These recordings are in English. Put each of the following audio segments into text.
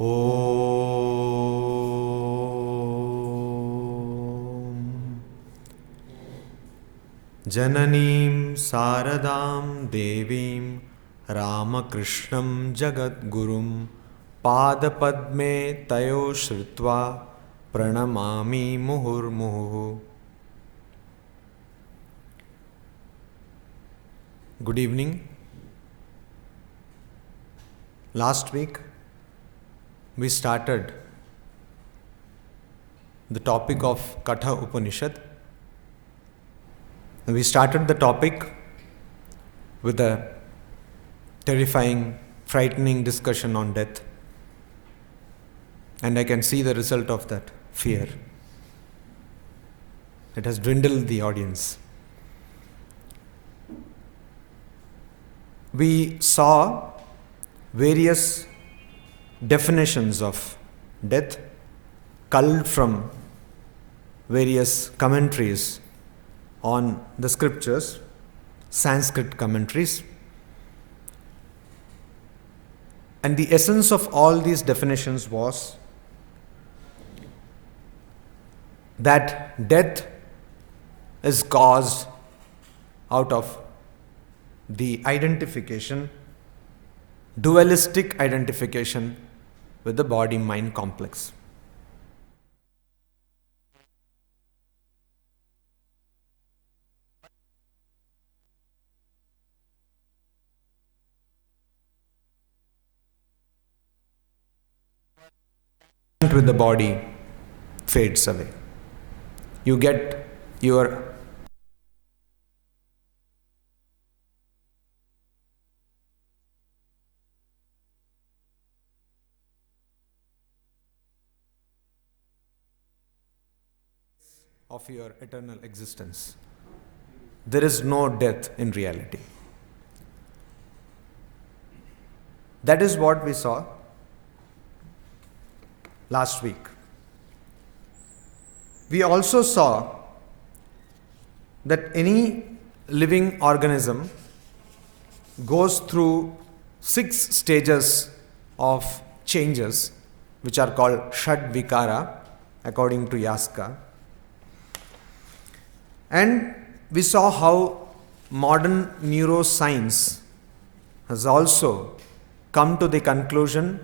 Om Jananim Saradam Devim Ramakrishnam Jagadgurum Padapadme Tayo Shritva Pranamami Muhurmuhu. Good evening. Last week we started the topic of Katha Upanishad. We started the topic with a terrifying, frightening discussion on death. And I can see the result of that fear. It has dwindled the audience. We saw various definitions of death culled from various commentaries on the scriptures, Sanskrit commentaries. And the essence of all these definitions was that death is caused out of the identification, dualistic identification with the body-mind complex. With the body fades away. You get your of your eternal existence. There is no death in reality. That is what we saw last week. We also saw that any living organism goes through 6 stages of changes, which are called Shraddha according to Yaska. And we saw how modern neuroscience has also come to the conclusion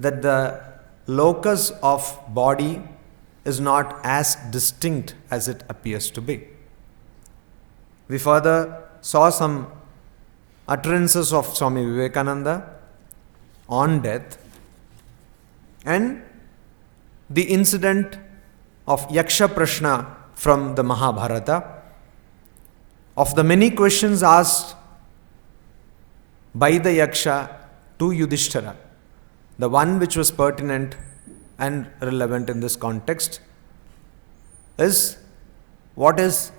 that the locus of body is not as distinct as it appears to be. We further saw some utterances of Swami Vivekananda on death and the incident of Yaksha Prashna from the Mahabharata. Of the many questions asked by the Yaksha to Yudhishthira, the one which was pertinent and relevant in this context is, what is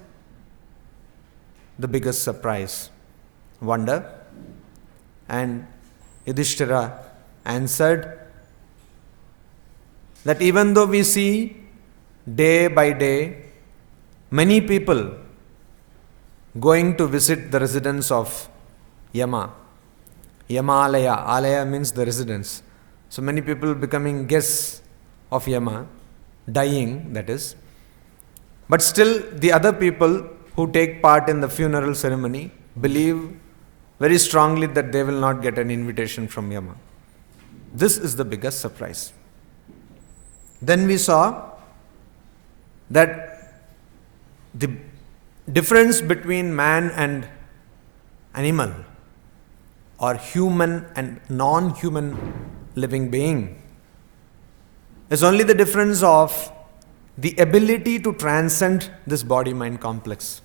the biggest surprise? Wonder. And Yudhishthira answered that even though we see day by day many people going to visit the residence of Yama. Yamalaya. Alaya means the residence. So many people becoming guests of Yama, dying, that is. But still the other people who take part in the funeral ceremony believe very strongly that they will not get an invitation from Yama. This is the biggest surprise. Then we saw that the difference between man and animal or human and non-human living being is only the difference of the ability to transcend this body-mind complex,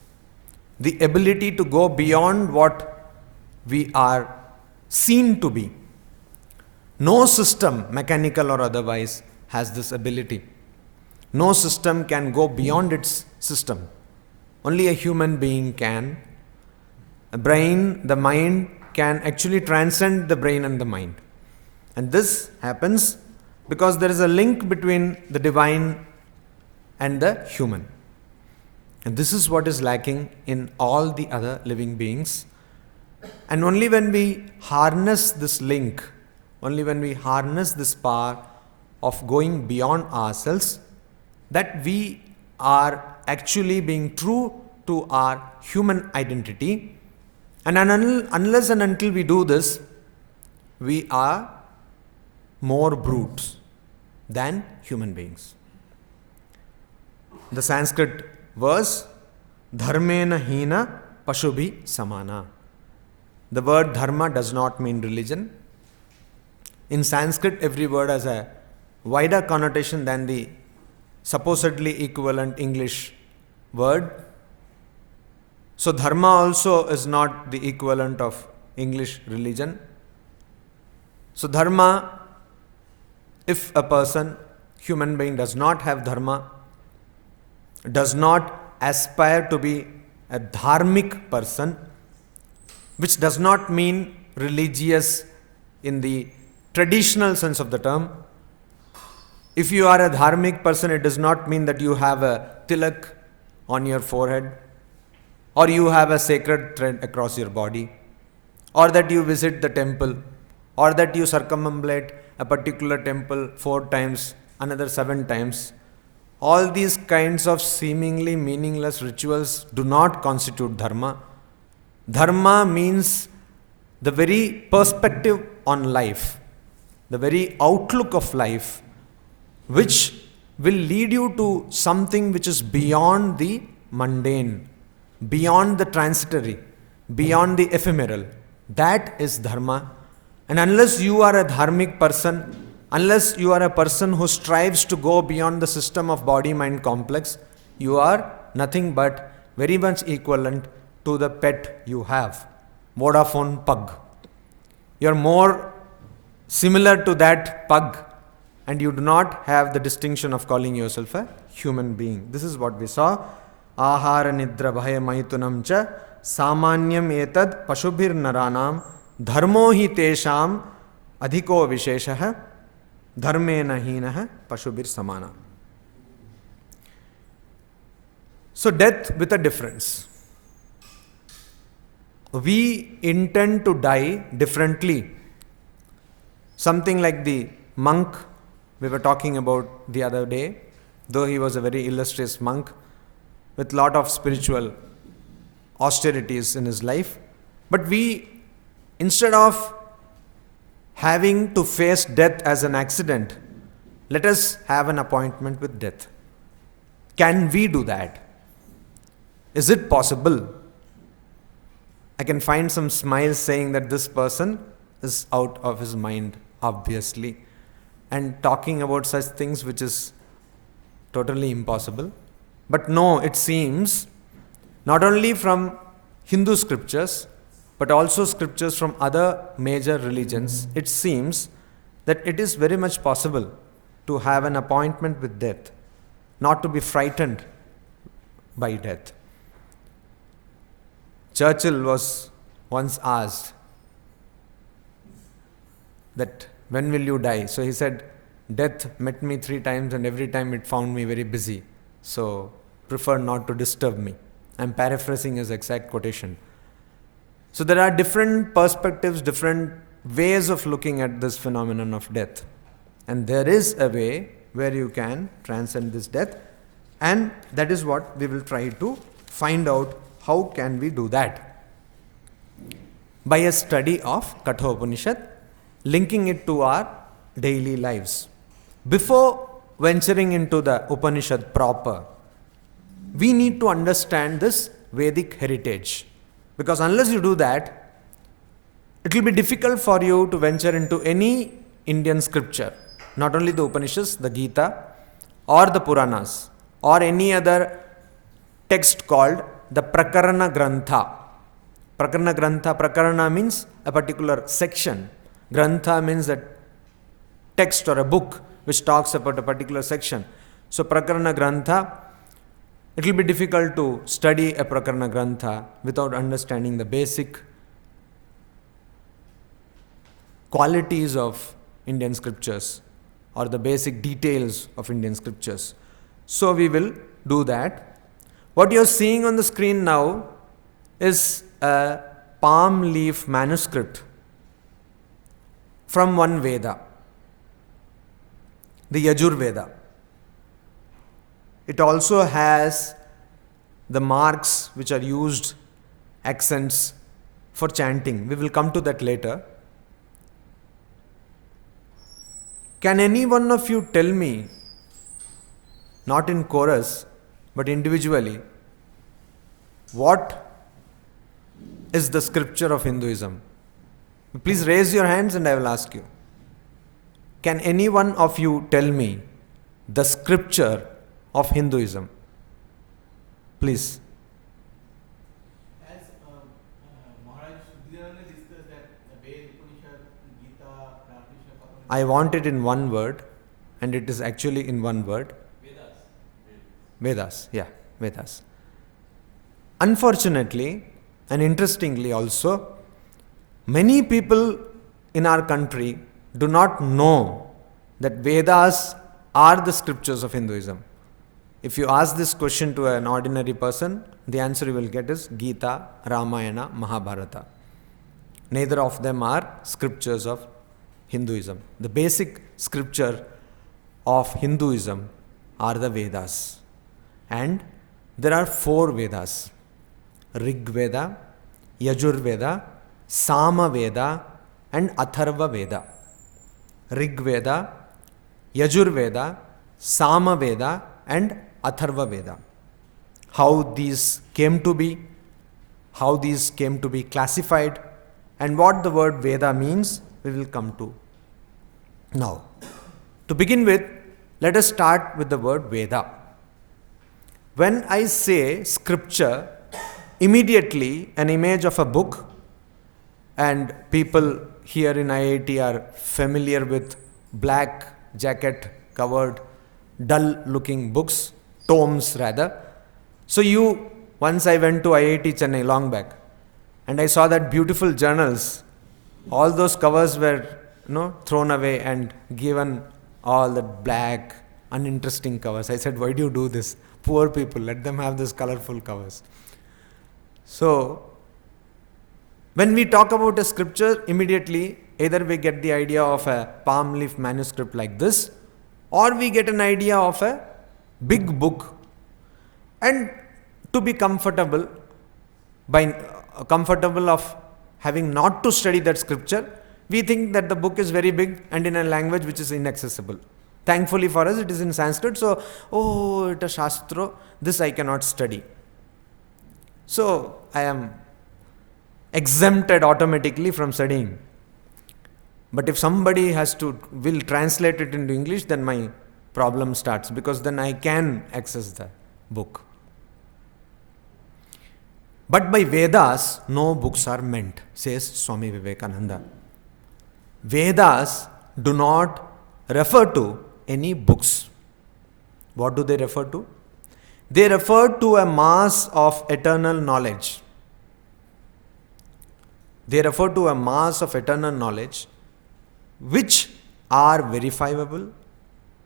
the ability to go beyond what we are seen to be. No system, mechanical or otherwise, has this ability. No system can go beyond its system. Only a human being can. The brain, the mind can actually transcend the brain and the mind. And this happens because there is a link between the divine and the human. And this is what is lacking in all the other living beings. And only when we harness this link only when we harness this power of going beyond ourselves, that we are actually being true to our human identity. And unless and until we do this, we are more brutes than human beings. The Sanskrit verse, dharmena hina pashubhi samana. The word dharma does not mean religion. In Sanskrit, every word has a wider connotation than the supposedly equivalent English word. So dharma also is not the equivalent of English religion. So dharma, if a person, human being, does not have dharma, does not aspire to be a dharmic person, which does not mean religious in the traditional sense of the term. If you are a dharmic person, it does not mean that you have a tilak on your forehead, or you have a sacred thread across your body, or that you visit the temple, or that you circumambulate a particular temple 4 times, another 7 times. All these kinds of seemingly meaningless rituals do not constitute dharma. Dharma means the very perspective on life, the very outlook of life, which will lead you to something which is beyond the mundane, beyond the transitory, beyond the ephemeral. That is dharma. And unless you are a dharmic person, unless you are a person who strives to go beyond the system of body-mind complex, you are nothing but very much equivalent to the pet you have, Vodafone pug. You are more similar to that pug, and you do not have the distinction of calling yourself a human being. This is what we saw. Ahara nidra bhaya maitunam cha samanyam etad pashubhir naranam dharmo hi tesham adhiko visheshah dharmena hinah pashubhir samana. So death with a difference. We intend to die differently. Something like the monk we were talking about the other day, though he was a very illustrious monk with lot of spiritual austerities in his life. But we, instead of having to face death as an accident, let us have an appointment with death. Can we do that? Is it possible? I can find some smiles saying that this person is out of his mind, obviously, and talking about such things which is totally impossible. But no, it seems, not only from Hindu scriptures, but also scriptures from other major religions, it seems that it is very much possible to have an appointment with death, not to be frightened by death. Churchill was once asked that, when will you die? So he said, death met me 3 times and every time it found me very busy. So prefer not to disturb me. I'm paraphrasing his exact quotation. So there are different perspectives, different ways of looking at this phenomenon of death. And there is a way where you can transcend this death. And that is what we will try to find out. How can we do that? By a study of Katha Upanishad, linking it to our daily lives. Before venturing into the Upanishad proper, we need to understand this Vedic heritage. Because unless you do that, it will be difficult for you to venture into any Indian scripture, not only the Upanishads, the Gita, or the Puranas, or any other text called the Prakarana Grantha. Prakarana Grantha, Prakarana means a particular section. Grantha means a text or a book which talks about a particular section. So Prakarana Grantha, it will be difficult to study a Prakarana Grantha without understanding the basic qualities of Indian scriptures or the basic details of Indian scriptures. So we will do that. What you are seeing on the screen now is a palm leaf manuscript from one Veda, the Yajur Veda. It also has the marks which are used, accents for chanting. We will come to that later. Can any one of you tell me, not in chorus, but individually, what is the scripture of Hinduism? Please raise your hands and I will ask you. Can any one of you tell me the scripture of Hinduism? Please. As Maharaj Sudhirana discussed that the Ved, Upanishad, Gita, Ramakrishna, Katha I want it in one word, and it is actually in one word. Vedas, yeah, Vedas. Unfortunately, and interestingly also, many people in our country do not know that Vedas are the scriptures of Hinduism. If you ask this question to an ordinary person, the answer you will get is Gita, Ramayana, Mahabharata. Neither of them are scriptures of Hinduism. The basic scripture of Hinduism are the Vedas. And there are 4 Vedas: Rig Veda, Yajur Veda, Sama Veda, and Atharva Veda. Rig Veda, Yajur Veda, Sama Veda, and Atharva Veda. How these came to be, how these came to be classified, and what the word Veda means, we will come to now. To begin with, let us start with the word Veda. When I say scripture, immediately an image of a book, and people here in IIT are familiar with black jacket covered, dull looking books, tomes rather. So once I went to IIT Chennai long back, and I saw that beautiful journals, all those covers were thrown away and given all the black, uninteresting covers. I said, why do you do this? Poor people, let them have these colorful covers. So, when we talk about a scripture, immediately either we get the idea of a palm leaf manuscript like this, or we get an idea of a big book. And to be comfortable of having not to study that scripture, we think that the book is very big and in a language which is inaccessible. Thankfully for us, it is in Sanskrit, so, it is Shastra, this I cannot study. So, I am exempted automatically from studying. But if somebody will translate it into English, then my problem starts, because then I can access the book. But by Vedas, no books are meant, says Swami Vivekananda. Vedas do not refer to any books. What do they refer to? They refer to a mass of eternal knowledge. They refer to a mass of eternal knowledge which are verifiable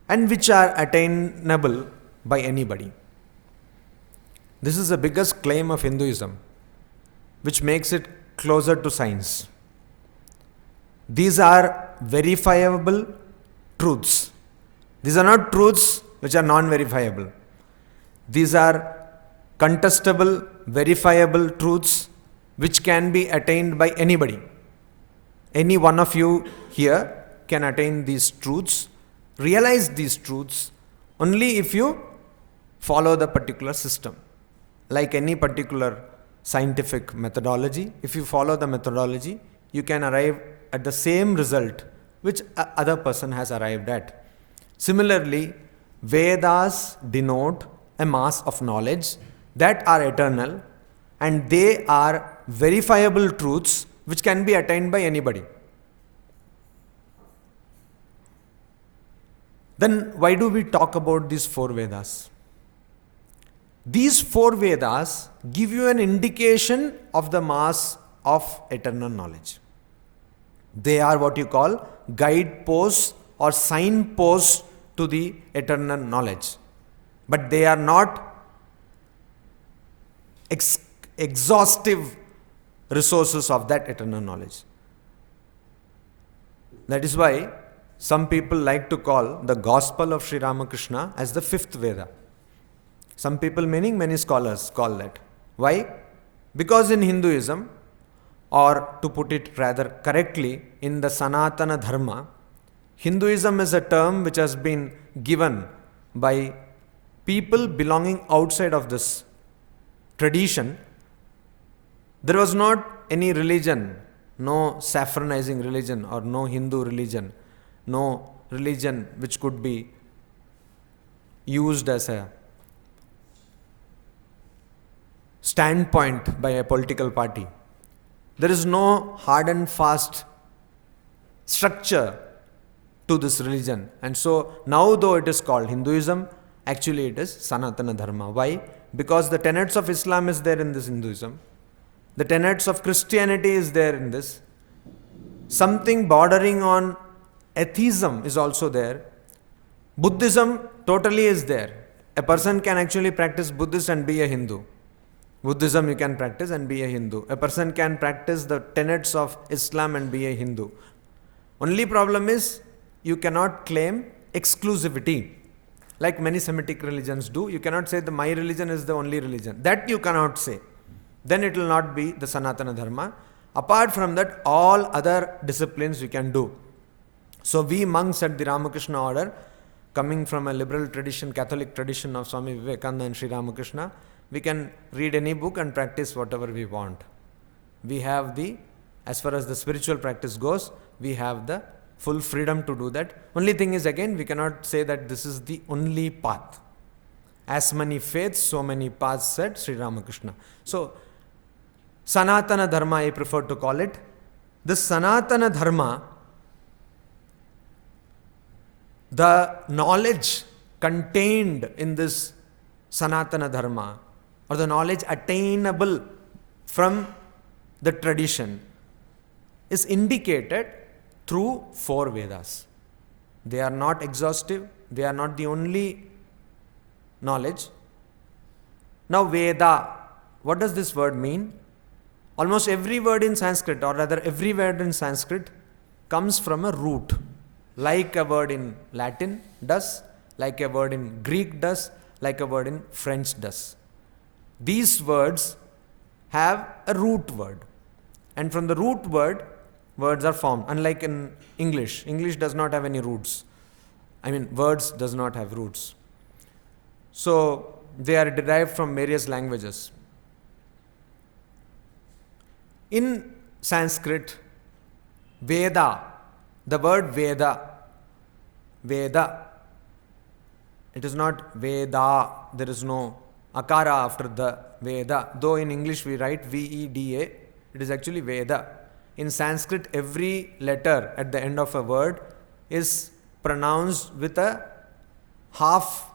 and which are attainable by anybody. This is the biggest claim of Hinduism, which makes it closer to science. These are verifiable truths. These are not truths which are non-verifiable. These are contestable, verifiable truths which can be attained by anybody. Any one of you here can attain these truths, realize these truths, only if you follow the particular system. Like any particular scientific methodology, if you follow the methodology, you can arrive at the same result which other person has arrived at. Similarly, Vedas denote a mass of knowledge that are eternal, and they are verifiable truths which can be attained by anybody. Then why do we talk about these 4 Vedas? These 4 Vedas give you an indication of the mass of eternal knowledge. They are what you call guideposts or signposts to the eternal knowledge. But they are not exhaustive resources of that eternal knowledge. That is why some people like to call the Gospel of Sri Ramakrishna as the fifth Veda. Some people, meaning many scholars, call that. Why? Because in Hinduism, or to put it rather correctly, in the Sanatana Dharma, Hinduism is a term which has been given by people belonging outside of this tradition. There was not any religion, no saffronizing religion or no Hindu religion, no religion which could be used as a standpoint by a political party. There is no hard and fast structure to this religion. And so now though it is called Hinduism, actually it is Sanatana Dharma. Why? Because the tenets of Islam is there in this Hinduism. The tenets of Christianity is there in this. Something bordering on atheism is also there. Buddhism totally is there. A person can actually practice Buddhist and be a Hindu. Buddhism you can practice and be a Hindu. A person can practice the tenets of Islam and be a Hindu. Only problem is you cannot claim exclusivity. Like many Semitic religions do, you cannot say that my religion is the only religion. That you cannot say. Then it will not be the Sanatana Dharma. Apart from that, all other disciplines you can do. So we monks at the Ramakrishna order, coming from a liberal tradition, Catholic tradition of Swami Vivekananda and Sri Ramakrishna, we can read any book and practice whatever we want. We have as far as the spiritual practice goes, we have the full freedom to do that. Only thing is, again, we cannot say that this is the only path. As many faiths, so many paths, said Sri Ramakrishna. So, Sanatana Dharma, I prefer to call it. This Sanatana Dharma, the knowledge contained in this Sanatana Dharma, or the knowledge attainable from the tradition, is indicated through 4 Vedas. They are not exhaustive, they are not the only knowledge. Now Veda, what does this word mean? Almost every word in Sanskrit, or rather every word in Sanskrit, comes from a root. Like a word in Latin does, like a word in Greek does, like a word in French does. These words have a root word. And from the root word, words are formed. Unlike in English. English does not have any roots. Words does not have roots. So, they are derived from various languages. In Sanskrit, Veda, the word Veda, it is not Veda, there is no akara after the Veda. Though in English we write Veda, it is actually Veda. In Sanskrit, every letter at the end of a word is pronounced with a half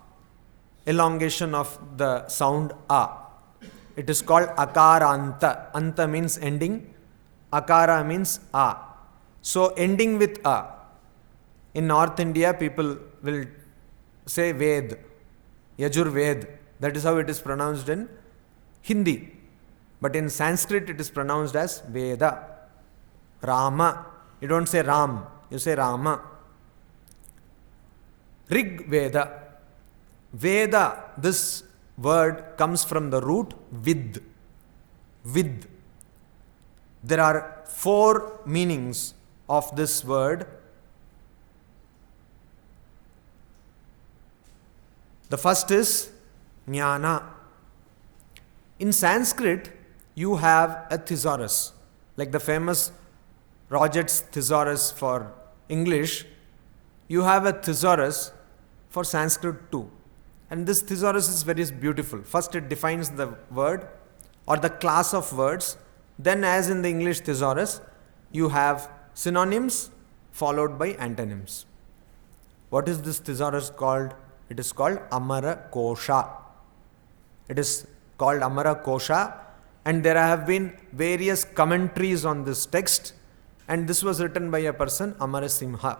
elongation of the sound A. It is called akaranta. Anta means ending. Akara means A. So ending with A. In North India, people will say Ved, Yajur Ved. That is how it is pronounced in Hindi. But in Sanskrit, it is pronounced as Veda. Rama. You don't say Ram, you say Rama. Rig Veda. Veda, this word comes from the root vid. Vid. There are 4 meanings of this word. The first is jnana. In Sanskrit, you have a thesaurus, like the famous Roget's thesaurus for English. You have a thesaurus for Sanskrit too. And this thesaurus is very beautiful. First it defines the word or the class of words. Then, as in the English thesaurus, you have synonyms followed by antonyms. What is this thesaurus called? It is called Amara Kosha. It is called Amara Kosha, and there have been various commentaries on this text, and this was written by a person, Narasimhananda.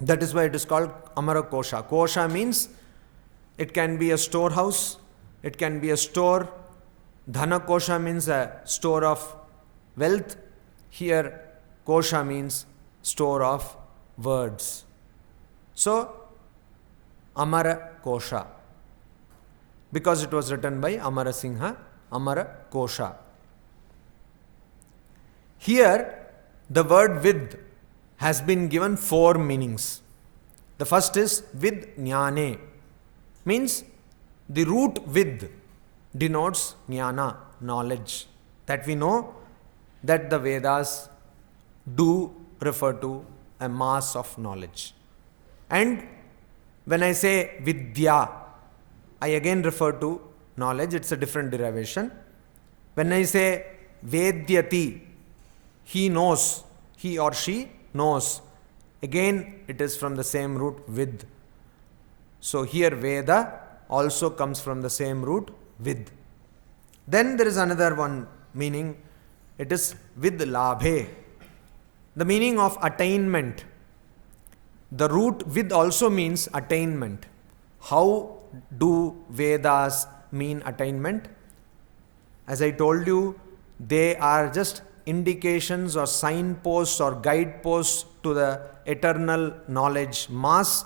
That is why it is called Amara Kosha. Kosha means it can be a storehouse, it can be a store. Dhana Kosha means a store of wealth. Here, Kosha means store of words. So, Amara Kosha, because it was written by Amarasingha, Amara Kosha. Here, the word with has been given 4 meanings. The first is with jnane, means the root with denotes jnana, knowledge. That we know that the Vedas do refer to a mass of knowledge. And when I say vidya, I again refer to knowledge, it's a different derivation. When I say vedyati, he knows, he or she knows, again it is from the same root with. So here Veda also comes from the same root with. Then there is another one meaning, it is with labhe, the meaning of attainment. The root with also means attainment. How do Vedas mean attainment? As I told you, they are just indications or signposts or guideposts to the eternal knowledge mass.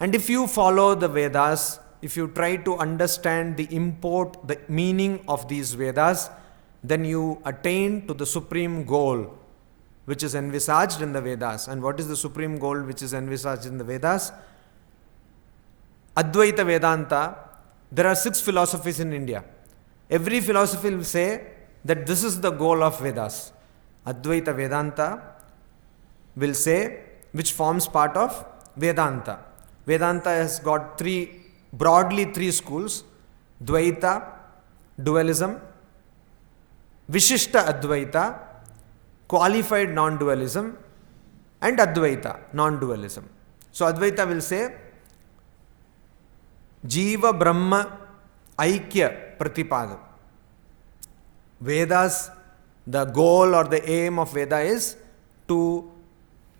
And if you follow the Vedas, if you try to understand the import, the meaning of these Vedas, then you attain to the supreme goal which is envisaged in the Vedas. And what is the supreme goal which is envisaged in the Vedas? Advaita Vedanta. There are 6 philosophies in India. Every philosophy will say that this is the goal of Vedas. Advaita Vedanta will say, which forms part of Vedanta. Vedanta has got broadly three schools: Dvaita, dualism; Vishishta Advaita, qualified non-dualism; and Advaita, non-dualism. So Advaita will say, Jiva Brahma Aikya Pratipada. Vedas, the goal or the aim of Veda is to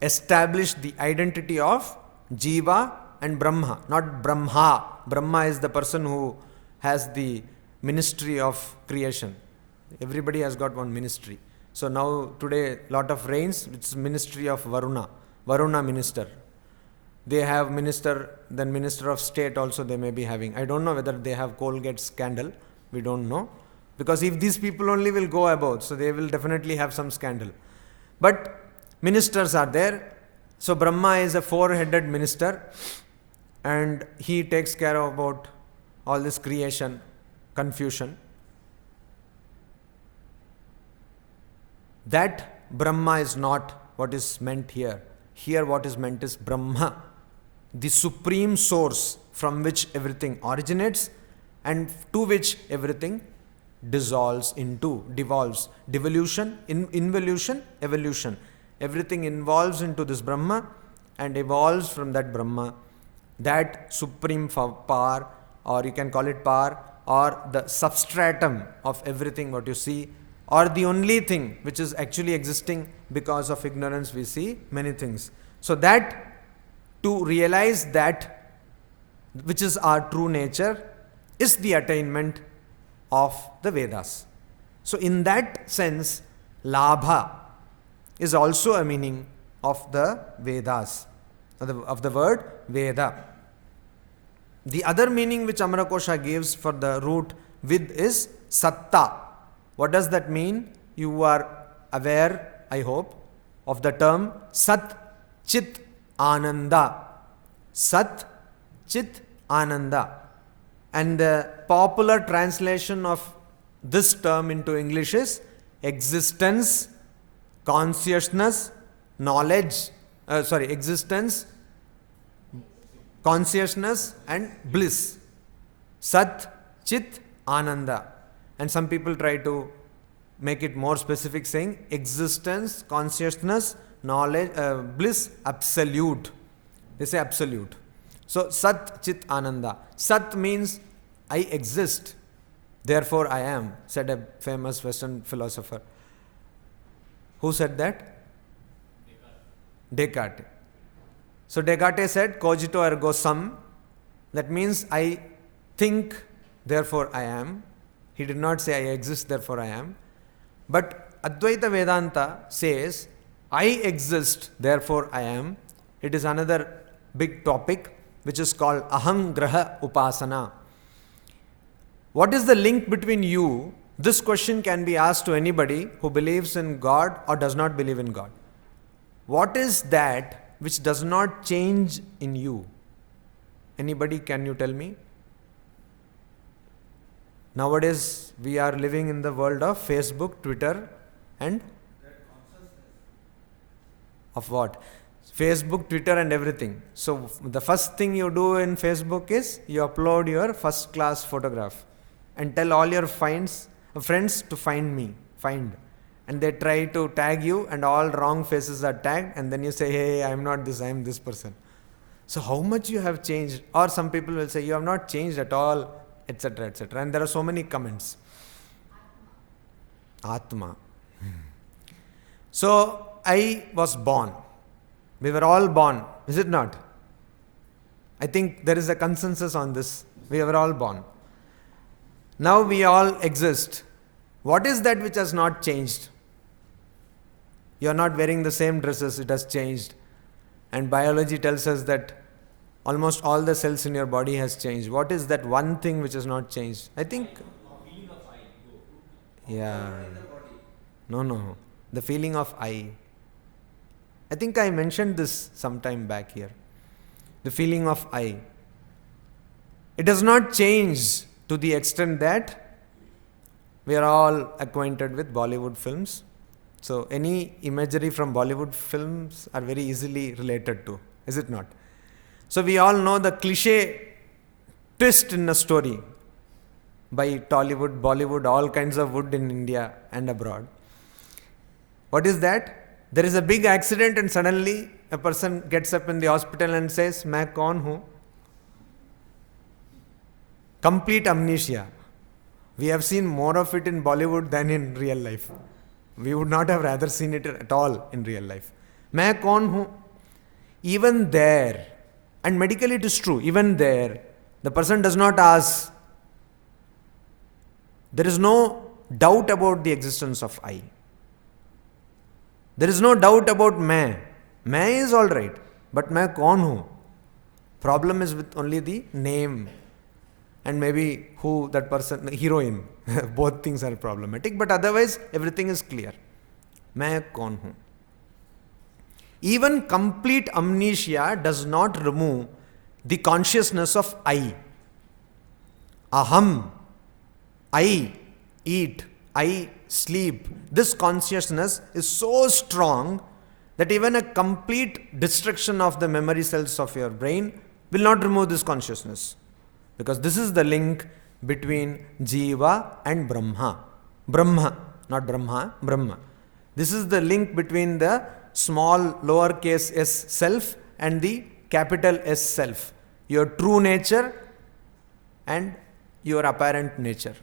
establish the identity of Jiva and Brahma, not Brahma. Brahma is the person who has the ministry of creation. Everybody has got one ministry. So now today lot of rains, it's ministry of Varuna minister. They have minister, then minister of state also they may be having. I don't know whether they have Colgate scandal, we don't know. Because if these people only will go about, so they will definitely have some scandal. But ministers are there. So Brahma is a 4-headed minister and he takes care about all this creation, confusion. That Brahma is not what is meant here. Here what is meant is Brahma, the supreme source from which everything originates and to which everything devolves. Devolution, involution, evolution. Everything involves into this Brahma and evolves from that Brahma. That supreme power, or you can call it power, or the substratum of everything what you see, or the only thing which is actually existing. Because of ignorance we see many things. So that, to realize that which is our true nature, is the attainment of the Vedas. So in that sense, Labha is also a meaning of the Vedas, of the word Veda. The other meaning which Amarakosha gives for the root with is Satta. What does that mean? You are aware, I hope, of the term Sat Chit Ananda. Sat Chit Ananda. And the popular translation of this term into English is existence, consciousness, knowledge, existence, consciousness and bliss. Sat Chit Ananda. And some people try to make it more specific, saying existence, consciousness, knowledge, bliss, absolute. They say absolute. So Sat Chit Ananda. Sat means I exist, therefore I am, said a famous Western philosopher. Who said that? Descartes. So Descartes said, cogito ergo sum. That means I think, therefore I am. He did not say I exist, therefore I am. But Advaita Vedanta says, I exist, therefore I am. It is another big topic which is called Aham Graha Upasana. What is the link between you? This question can be asked to anybody who believes in God or does not believe in God. What is that which does not change in you? Anybody, can you tell me? Nowadays, we are living in the world of Facebook, Twitter, and of what? Facebook, Twitter, and everything. So, the first thing you do in Facebook is you upload your first class photograph and tell all your friends to find. And they try to tag you, and all wrong faces are tagged, and then you say, hey, I am not this, I am this person. So, how much you have changed? Or some people will say, you have not changed at all, etc., etc. And there are so many comments. Atma. So, I was born. We were all born, is it not? I think there is a consensus on this. We were all born. Now we all exist. What is that which has not changed? You are not wearing the same dresses, it has changed. And biology tells us that almost all the cells in your body has changed. What is that one thing which has not changed? I think... Yeah. No. The feeling of I. I think I mentioned this sometime back here. The feeling of I. It does not change to the extent that we are all acquainted with Bollywood films. So any imagery from Bollywood films are very easily related to, is it not? So we all know the cliche twist in a story by Tollywood, Bollywood, all kinds of wood in India and abroad. What is that? There is a big accident and suddenly a person gets up in the hospital and says, "Main kaun hu?" Complete amnesia. We have seen more of it in Bollywood than in real life. We would not have rather seen it at all in real life. Main kaun hu? Even there, and medically it is true, even there, the person does not ask. There is no doubt about the existence of I. There is no doubt about main. Main is all right, but main kaun hu? Problem is with only the name and maybe who that person, heroine. Both things are problematic, but otherwise everything is clear. Main kaun hu? Even complete amnesia does not remove the consciousness of I. Aham, I eat, I sleep. This consciousness is so strong that even a complete destruction of the memory cells of your brain will not remove this consciousness. Because this is the link between Jiva and Brahma. Brahma, not Brahma, Brahma. This is the link between the small lowercase s self and the capital S self. Your true nature and your apparent nature.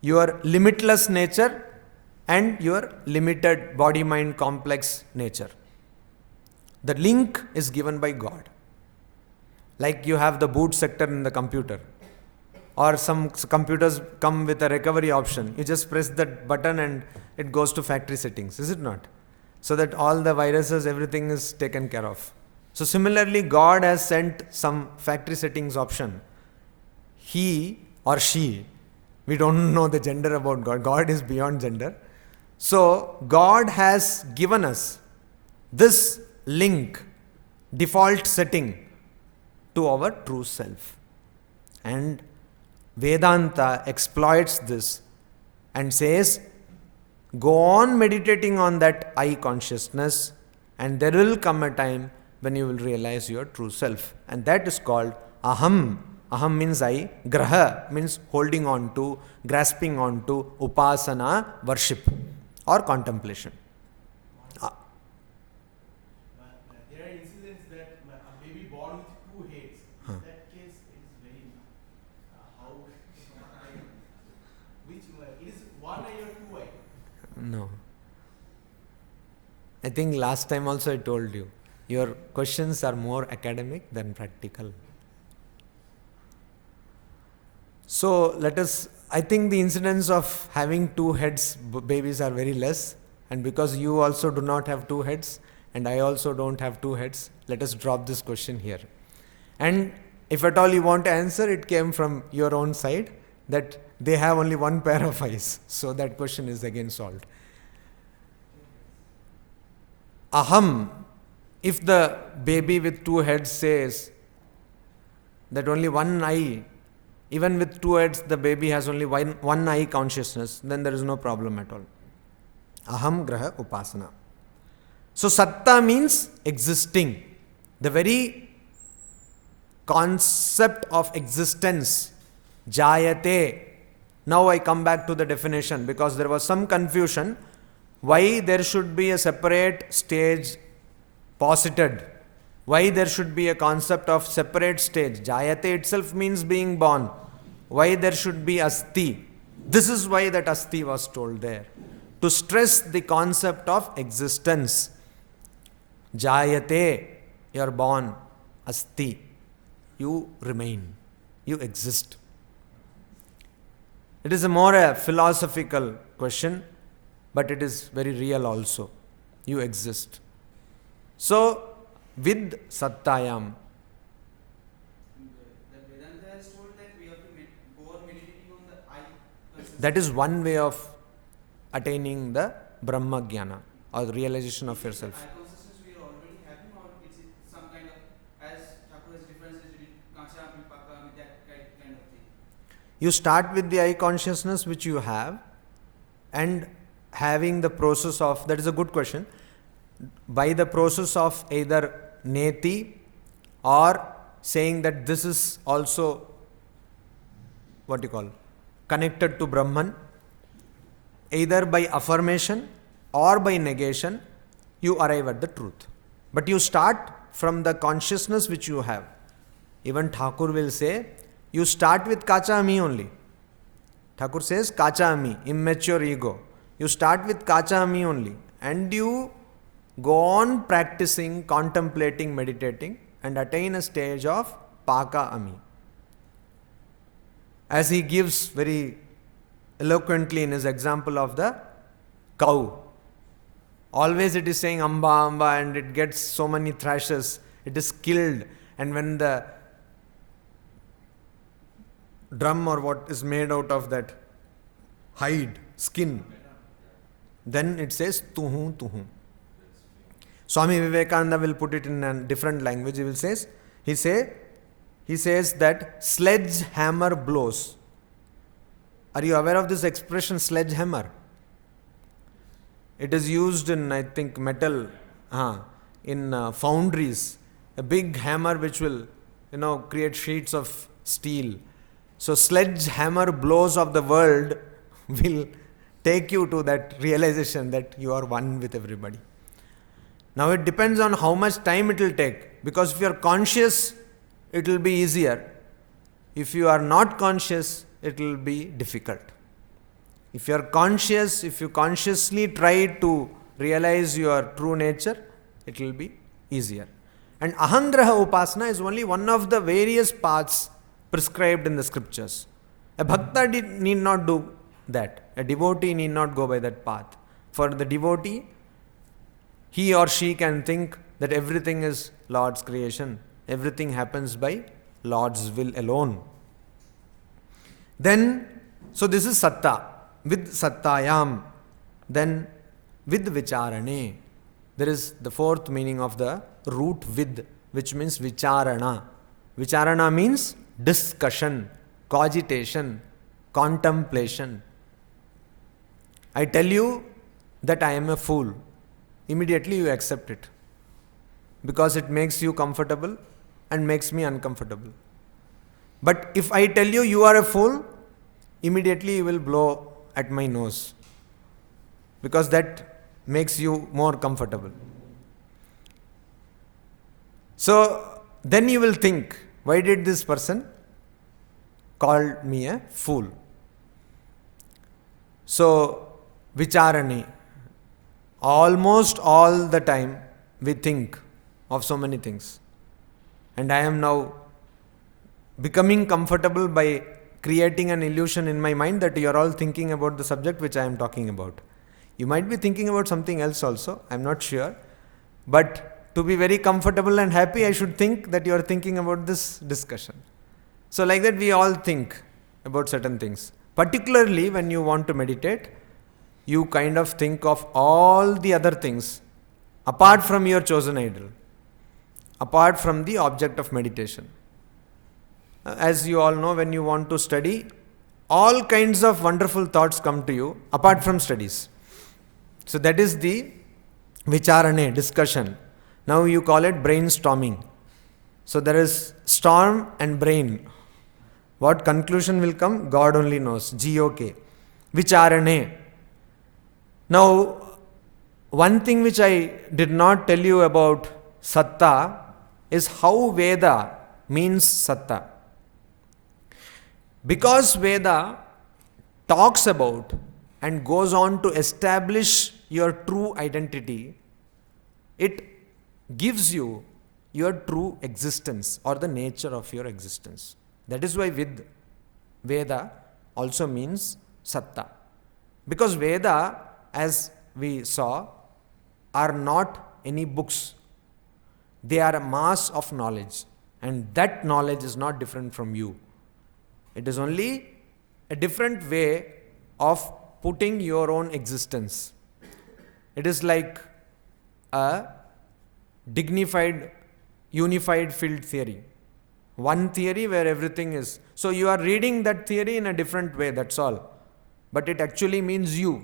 Your limitless nature and your limited body-mind complex nature. The link is given by God. Like you have the boot sector in the computer, or some computers come with a recovery option. You just press that button and it goes to factory settings, is it not? So that all the viruses, everything is taken care of. So similarly, God has sent some factory settings option. He or she, we don't know the gender about God. God is beyond gender. So God has given us this link, default setting to our true self. And Vedanta exploits this and says, go on meditating on that I consciousness, and there will come a time when you will realize your true self. And that is called Aham. Aham means I, Graha means holding on to, grasping on to, Upasana, worship or contemplation. There are incidents that a baby born with two heads. In that case, it is very how which it is one eye or two eye. No. I think last time also I told you, your questions are more academic than practical. So let us, I think the incidence of having two heads, babies, are very less, And because you also do not have two heads, and I also don't have two heads, let us drop this question here. And if at all you want to answer, it came from your own side, that they have only one pair of eyes. So that question is again solved. Aham, if the baby with two heads says that only one eye, even with two heads, the baby has only one eye consciousness, then there is no problem at all. Aham graha upasana. So satta means existing. The very concept of existence, jayate. Now I come back to the definition, because there was some confusion why there should be a separate stage posited. Why there should be a concept of separate stage. Jayate itself means being born. Why there should be asti? This is why that asti was told there, to stress the concept of existence. Jayate, you are born. Asti, you remain. You exist. It is a philosophical question, but it is very real also. You exist. So, with sattayam. The Vedanta has told that we have to go on meditating on the I consciousness. That is one way of attaining the Brahma Jnana, or the realization of yourself. I consciousness we are already having, or it's some kind of, as Thakur has differentiated it, Kachami, Pakami, that kind of thing. You start with the I consciousness which you have, and having the process of, that is a good question, by the process of either neti or saying that this is also connected to Brahman, either by affirmation or by negation, you arrive at the truth. But you start from the consciousness which you have. Even Thakur will say, you start with kacha ami only. Thakur says kacha ami, immature ego. You start with kacha ami only, and you go on practicing, contemplating, meditating, and attain a stage of paka ami. As he gives very eloquently in his example of the cow. Always it is saying amba, amba, and it gets so many thrashes. It is killed, and when the drum or what is made out of that hide, skin, then it says tuhu, tuhu. Swami Vivekananda will put it in a different language. He says that sledgehammer blows. Are you aware of this expression, sledgehammer? It is used in, I think, metal, in foundries. A big hammer which will, create sheets of steel. So sledgehammer blows of the world will take you to that realization that you are one with everybody. Now it depends on how much time it will take, because if you are conscious, it will be easier. If you are not conscious, it will be difficult. If you are conscious, if you consciously try to realize your true nature, it will be easier. And ahangraha upasana is only one of the various paths prescribed in the scriptures. A bhakta need not do that. A devotee need not go by that path. For the devotee, he or she can think that everything is Lord's creation. Everything happens by Lord's will alone. Then, so this is satta. With sattayam. Then, with vicharane. There is the fourth meaning of the root with, which means vicharana. Vicharana means discussion, cogitation, contemplation. I tell you that I am a fool. Immediately you accept it, because it makes you comfortable and makes me uncomfortable. But if I tell you you are a fool, immediately you will blow at my nose, because that makes you more comfortable. So then you will think, why did this person call me a fool? So vicharani. Almost all the time we think of so many things. And I am now becoming comfortable by creating an illusion in my mind that you are all thinking about the subject which I am talking about. You might be thinking about something else also, I'm not sure. But to be very comfortable and happy, I should think that you are thinking about this discussion. So like that we all think about certain things. Particularly when you want to meditate, you kind of think of all the other things apart from your chosen idol, apart from the object of meditation. As you all know, when you want to study, all kinds of wonderful thoughts come to you apart from studies. So that is the vicharane, discussion. Now you call it brainstorming. So there is storm and brain. What conclusion will come? God only knows. GOK. Vicharane. Now, one thing which I did not tell you about Satta is how Veda means Satta. Because Veda talks about and goes on to establish your true identity, it gives you your true existence or the nature of your existence. That is why Veda also means Satta. Because Veda, as we saw, are not any books. They are a mass of knowledge. And that knowledge is not different from you. It is only a different way of putting your own existence. It is like a dignified, unified field theory. One theory where everything is. So you are reading that theory in a different way, that's all. But it actually means you.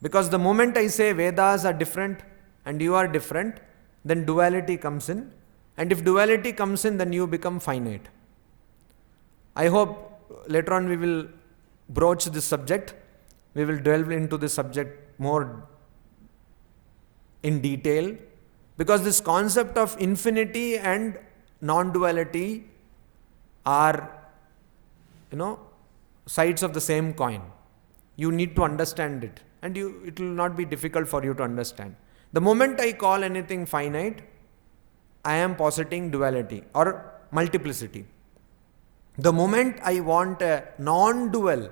Because the moment I say Vedas are different and you are different, then duality comes in. And if duality comes in, then you become finite. I hope later on we will broach this subject. We will delve into this subject more in detail. Because this concept of infinity and non-duality are, sides of the same coin. You need to understand it. And it will not be difficult for you to understand. The moment I call anything finite, I am positing duality or multiplicity. The moment I want a non-dual,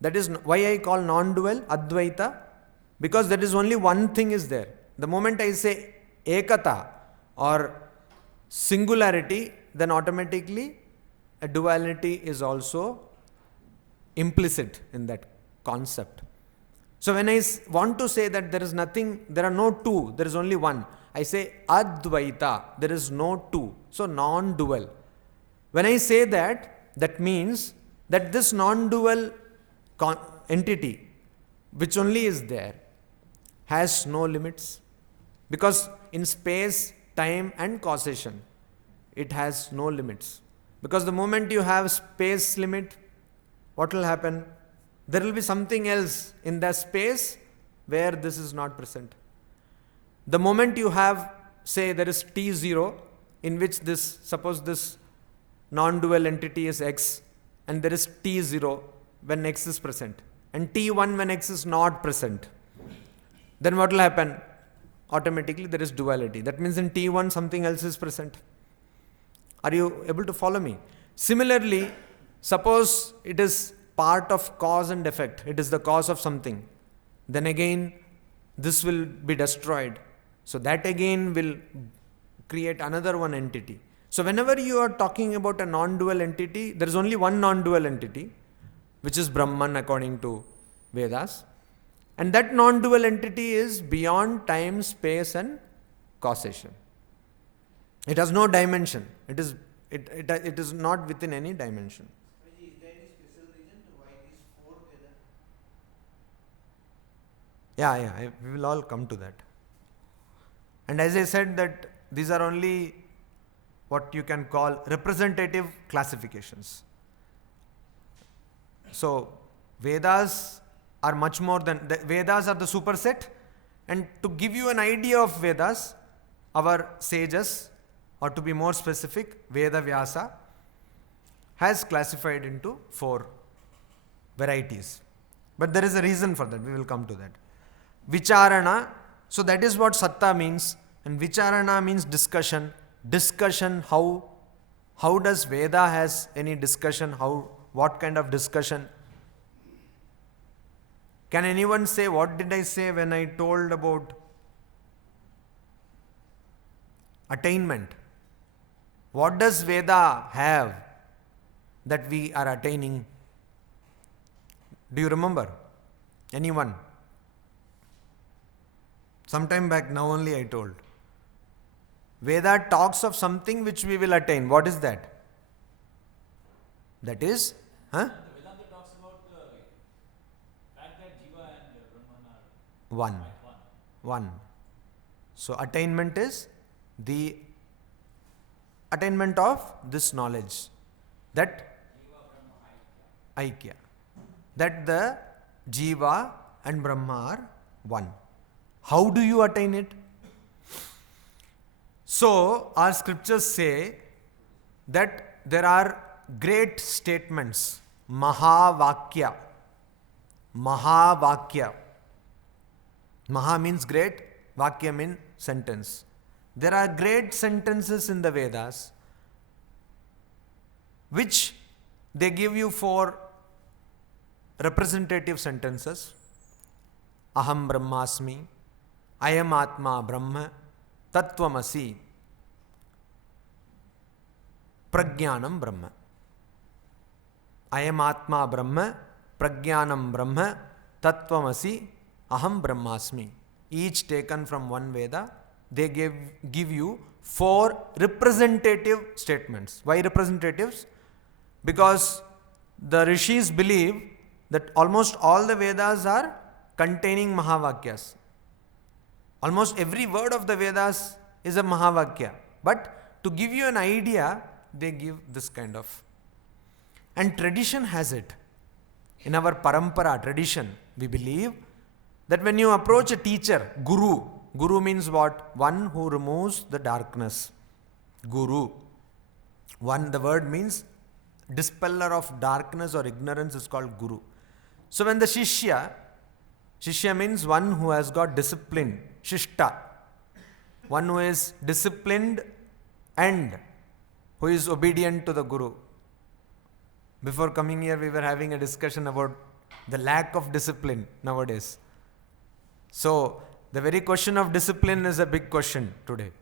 that is why I call non-dual Advaita, because there is only one thing is there. The moment I say Ekata or singularity, then automatically a duality is also implicit in that concept. So when I want to say that there is nothing, there are no two, there is only one, I say Advaita, there is no two. So non-dual. When I say that, that means that this non-dual entity, which only is there, has no limits. Because in space, time and causation, it has no limits. Because the moment you have space limit, what will happen? There will be something else in that space where this is not present. The moment you have, say there is T0, in which suppose this non-dual entity is X, and there is T0 when X is present, and T1 when X is not present, then what will happen? Automatically there is duality. That means in T1 something else is present. Are you able to follow me? Similarly, suppose it is part of cause and effect. It is the cause of something. Then again, this will be destroyed. So that again will create another one entity. So whenever you are talking about a non-dual entity, there is only one non-dual entity, which is Brahman according to Vedas. And that non-dual entity is beyond time, space and causation. It has no dimension. It is not within any dimension. Is there any special reason to why these four Vedas? We will all come to that. And as I said that these are only what you can call representative classifications. So Vedas are much more than, the Vedas are the superset, and to give you an idea of Vedas, our sages, or to be more specific, Veda Vyasa, has classified into 4 varieties. But there is a reason for that, we will come to that. Vicharana, so that is what Satta means, and Vicharana means discussion. Discussion, how does Veda has any discussion, what kind of discussion? Can anyone say, what did I say when I told about attainment? What does Veda have that we are attaining? Do you remember? Anyone? Sometime back, now only I told. Veda talks of something which we will attain. What is that? That is, Vedanta talks about the fact that Jiva and Brahman are one. One. So attainment is the attainment of this knowledge. That Aikya. That the Jiva and Brahma are one. How do you attain it? So, our scriptures say that there are great statements, Mahavakya. Mahavakya. Maha means great, Vakya means sentence. There are great sentences in the Vedas which they give you 4 representative sentences. Aham Brahmasmi, Ayam Atma Brahma, Tattvamasi, Prajnanam Brahma. Ayam Atma Brahma, Prajnanam Brahma, Tattvamasi, Aham Brahmasmi. Each taken from one Veda. They give you 4 representative statements. Why representatives? Because the rishis believe that almost all the Vedas are containing Mahavakyas. Almost every word of the Vedas is a Mahavakya. But to give you an idea, they give this kind of. And tradition has it. In our parampara, tradition, we believe that when you approach a teacher, Guru means what? One who removes the darkness. Guru. The word means dispeller of darkness or ignorance is called Guru. So when the Shishya means one who has got discipline, Shishta. One who is disciplined and who is obedient to the Guru. Before coming here, we were having a discussion about the lack of discipline nowadays. So, the very question of discipline is a big question today.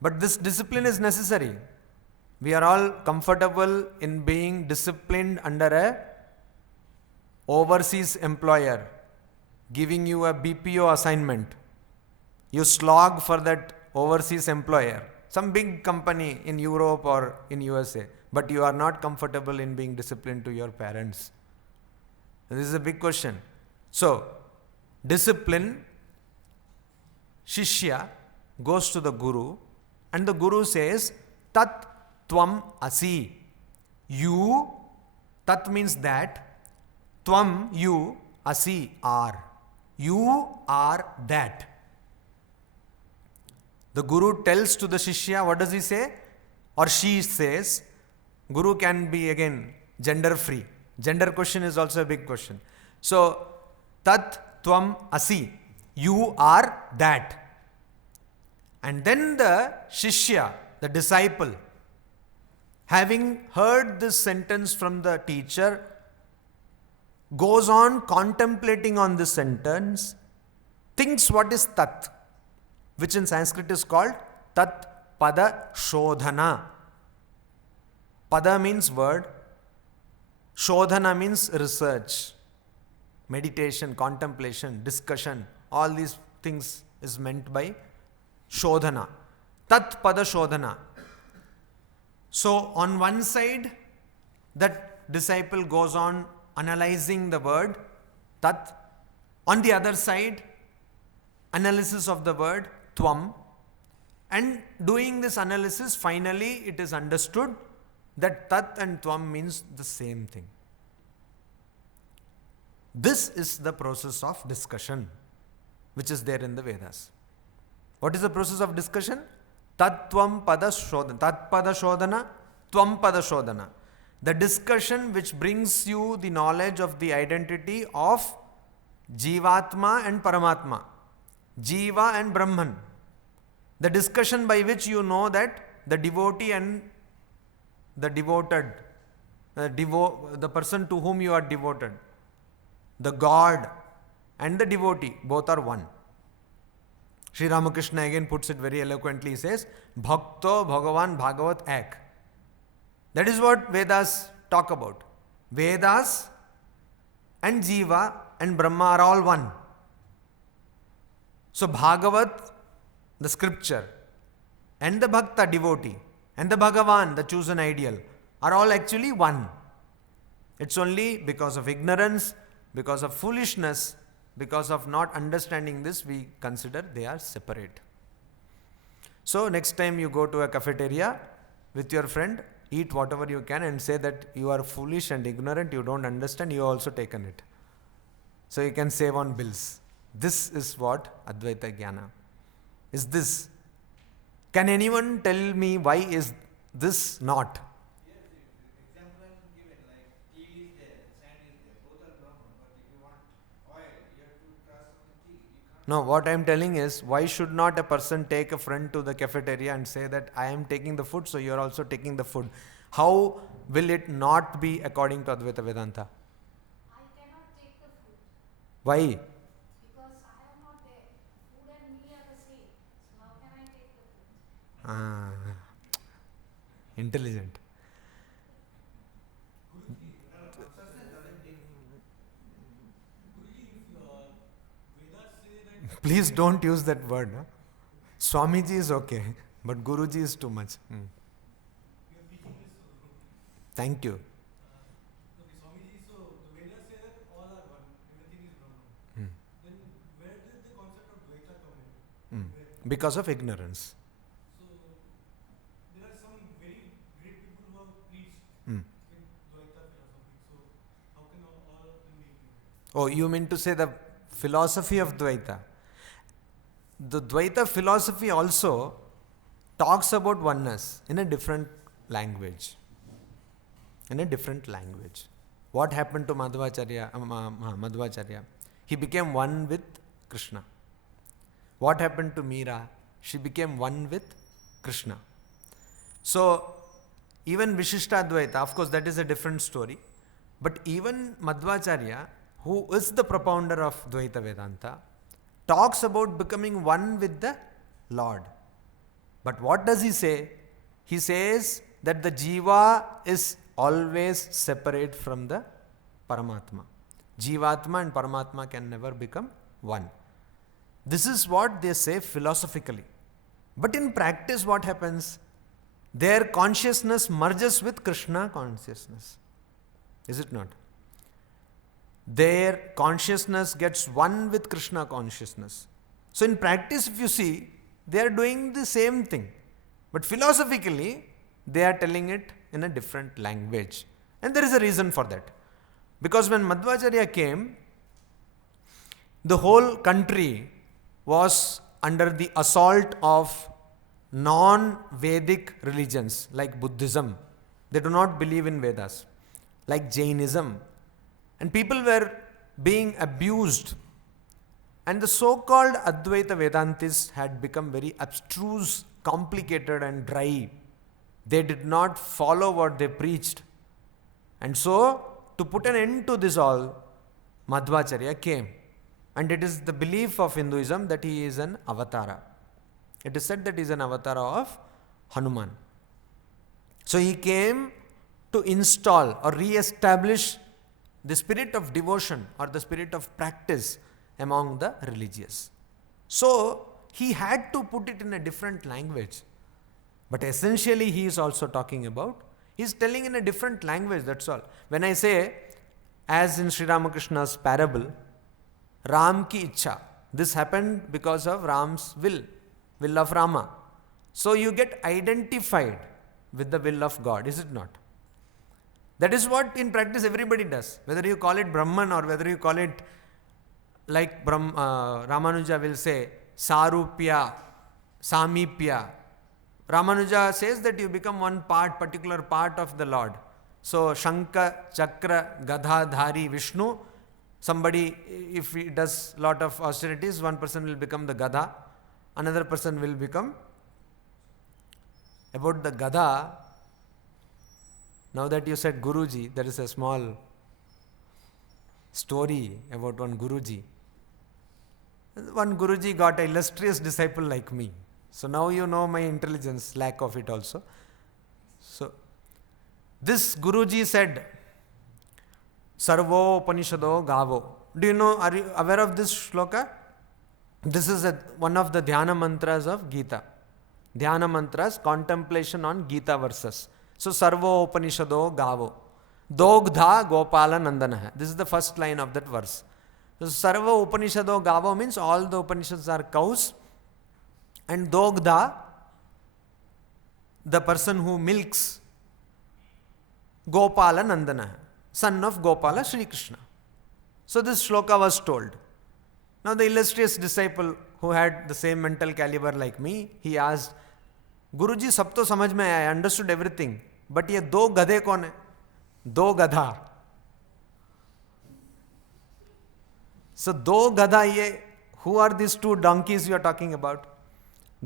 But this discipline is necessary. We are all comfortable in being disciplined under a overseas employer giving you a BPO assignment. You slog for that overseas employer, some big company in Europe or in USA, but you are not comfortable in being disciplined to your parents. This is a big question. So, discipline, Shishya goes to the Guru and the Guru says, Tat Tvam Asi. You, Tat means that, Tvam, you, Asi, are. You are that. The Guru tells to the Shishya, what does he say? Or she says, Guru can be again gender free. Gender question is also a big question. So, Tat Tvam Asi. You are that. And then the Shishya, the disciple, having heard this sentence from the teacher, goes on contemplating on this sentence, thinks what is Tat, which in Sanskrit is called Tat Pada Shodhana. Pada means word, Shodhana means research, meditation, contemplation, discussion, all these things is meant by Shodhana. Tat Pada Shodhana. So on one side, that disciple goes on analyzing the word Tat. On the other side, analysis of the word Tvam. And doing this analysis, finally it is understood that Tat and Tvam means the same thing. This is the process of discussion which is there in the Vedas. What is the process of discussion? Tattvam Pada Shodhana. Tat Pada Shodhana, Tvam Pada Shodhana. The discussion which brings you the knowledge of the identity of Jivatma and Paramatma, Jiva and Brahman. The discussion by which you know that the devotee and the devoted, the person to whom you are devoted, the God and the devotee, both are one. Sri Ramakrishna again puts it very eloquently. He says, Bhakto Bhagavan Bhagavat Ek. That is what Vedas talk about. Vedas and Jiva and Brahma are all one. So Bhagavat, the scripture, and the Bhakta, devotee, and the Bhagavan, the chosen ideal, are all actually one. It's only because of ignorance, because of foolishness, because of not understanding this, we consider they are separate. So next time you go to a cafeteria with your friend, eat whatever you can and say that you are foolish and ignorant, you don't understand, you also taken it. So you can save on bills. This is what Advaita Jnana is. This. Can anyone tell me why is this not? Yes, example I can give it, like tea is there, sand is there, both are Brahman, but if you want oil, you have to trust on the tea. You can't. No, what I am telling is, why should not a person take a friend to the cafeteria and say that I am taking the food, so you are also taking the food? How will it not be according to Advaita Vedanta? I cannot take the food Why? because I am not there. Food and me are the same. So how can I take the food? Intelligent. Please don't use that word. Huh? Swamiji is okay, but Guruji is too much. Thank you. Okay, Swamiji, so the Vedas say that all are one, everything is Brahman. Then where did the concept of Dvaita come in? Because of ignorance. So there are some very great people who have preached Mm. with Dvaita philosophy. So how can all of them be ignorant? Oh, you mean to say the philosophy of Dvaita? The Dvaita philosophy also talks about oneness in a different language. In a different language. What happened to Madhvacharya? He became one with Krishna. What happened to Meera? She became one with Krishna. So, even Vishishtadvaita, of course that is a different story, but even Madhvacharya, who is the propounder of Dvaita Vedanta, talks about becoming one with the Lord. But what does he say? He says that the Jiva is always separate from the Paramatma. Jivatma and Paramatma can never become one. This is what they say philosophically. But in practice, what happens? Their consciousness merges with Krishna consciousness. Is it not? Their consciousness gets one with Krishna consciousness. So in practice, if you see, they are doing the same thing. But philosophically, they are telling it in a different language. And there is a reason for that. Because when Madhvacharya came, the whole country was under the assault of non-Vedic religions like Buddhism. They do not believe in Vedas. Like Jainism. And people were being abused. And the so-called Advaita Vedantists had become very abstruse, complicated and dry. They did not follow what they preached. And so, to put an end to this all, Madhvacharya came. And it is the belief of Hinduism that he is an avatara. It is said that he is an avatara of Hanuman. So he came to install or re-establish the spirit of devotion or the spirit of practice among the religious. So he had to put it in a different language. But essentially he is also talking about, he is telling in a different language, that's all. When I say, as in Sri Ramakrishna's parable, Ram ki ichha, this happened because of Ram's will of Rama. So you get identified with the will of God, is it not? That is what in practice everybody does. Whether you call it Brahman or whether you call it like Ramanuja will say, Sarupya, Samipya. Ramanuja says that you become one part, particular part of the Lord. So Shankha, Chakra, Gadha, Dhari, Vishnu. Somebody, if he does lot of austerities, one person will become the Gadha, another person will become. About the Gadha, now that you said Guruji, there is a small story about one Guruji. One Guruji got an illustrious disciple like me. So now you know my intelligence, lack of it also. So this Guruji said, Sarvo Upanishado Gavo. Do you know, are you aware of this shloka? This is one of the dhyana mantras of Gita. Dhyana mantras, contemplation on Gita verses. So Sarvo Upanishado Gavo. Dogdha Gopala Nandana. This is the first line of that verse. So Sarva Upanishado Gavo means all the Upanishads are cows. And Dogdha, the person who milks, Gopala Nandana, son of Gopala Sri Krishna. So this shloka was told. Now the illustrious disciple who had the same mental caliber like me, he asked, Guruji, sab to samajh mein aaya, I understood everything. But ye do gadhe kaun hai? Do gadha. So do gadha ye, who are these two donkeys you are talking about?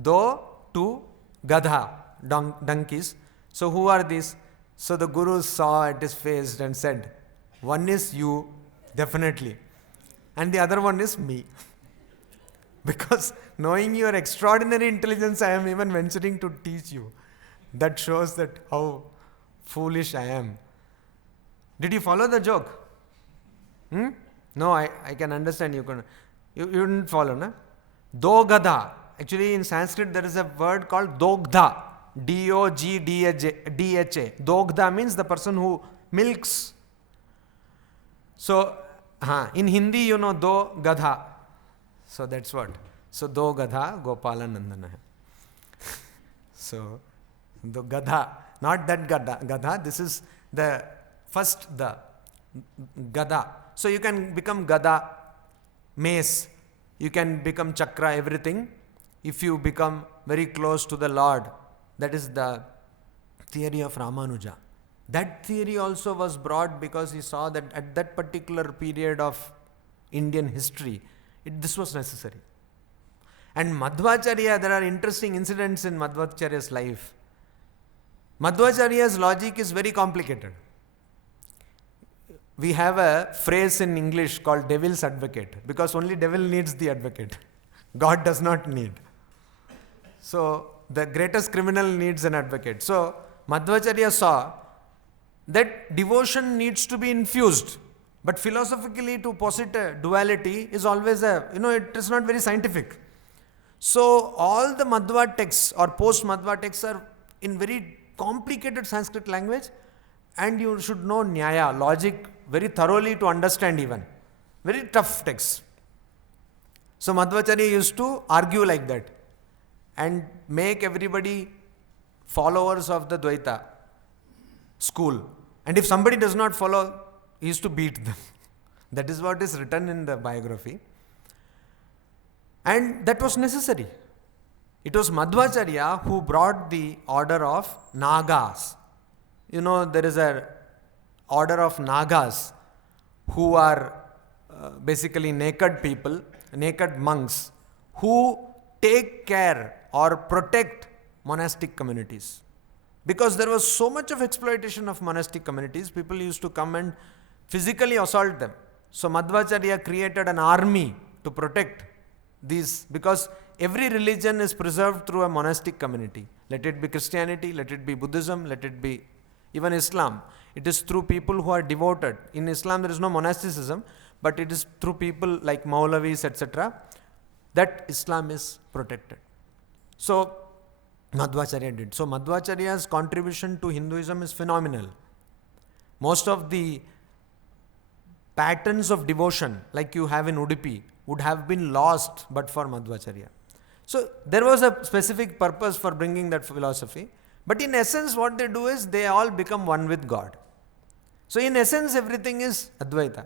Do, two, gadha, donkeys. So who are these? So the Guru saw at his face and said, one is you, definitely. And the other one is me. Because knowing your extraordinary intelligence, I am even venturing to teach you. That shows that how foolish I am. Did you follow the joke? No, I can understand you didn't follow, no? Dogdha. Actually in Sanskrit there is a word called Dogdha. D-O-G-D-H-A. Dogdha means the person who milks. So, in Hindi you know Do Gadha. So that's what. So Do Gadha Gopala Nandana. So the Gadha, not that Gadha. This is the first the Gadha. So you can become Gada, mace. You can become chakra, everything. If you become very close to the Lord. That is the theory of Ramanuja. That theory also was brought because he saw that at that particular period of Indian history, this was necessary. And Madhvacharya, there are interesting incidents in Madhvacharya's life. Madhvacharya's logic is very complicated. We have a phrase in English called devil's advocate, because only devil needs the advocate. God does not need. So the greatest criminal needs an advocate. So Madhvacharya saw that devotion needs to be infused. But philosophically to posit a duality is always it is not very scientific. So all the Madhva texts or post-Madhva texts are in very complicated Sanskrit language, and you should know Nyaya, logic, very thoroughly to understand even. Very tough texts. So Madhvacharya used to argue like that and make everybody followers of the Dvaita school. And if somebody does not follow, he used to beat them. That is what is written in the biography. And that was necessary. It was Madhvacharya who brought the order of Nagas. You know, there is a order of Nagas who are basically naked people, naked monks, who take care or protect monastic communities. Because there was so much of exploitation of monastic communities, people used to come and physically assault them. So Madhvacharya created an army to protect these, because every religion is preserved through a monastic community. Let it be Christianity, let it be Buddhism, let it be even Islam. It is through people who are devoted. In Islam there is no monasticism, but it is through people like Maulavis, etc., that Islam is protected. So Madhvacharya did. So Madhvacharya's contribution to Hinduism is phenomenal. Most of the patterns of devotion like you have in Udupi would have been lost but for Madhvacharya. So there was a specific purpose for bringing that philosophy. But in essence what they do is they all become one with God. So in essence everything is Advaita.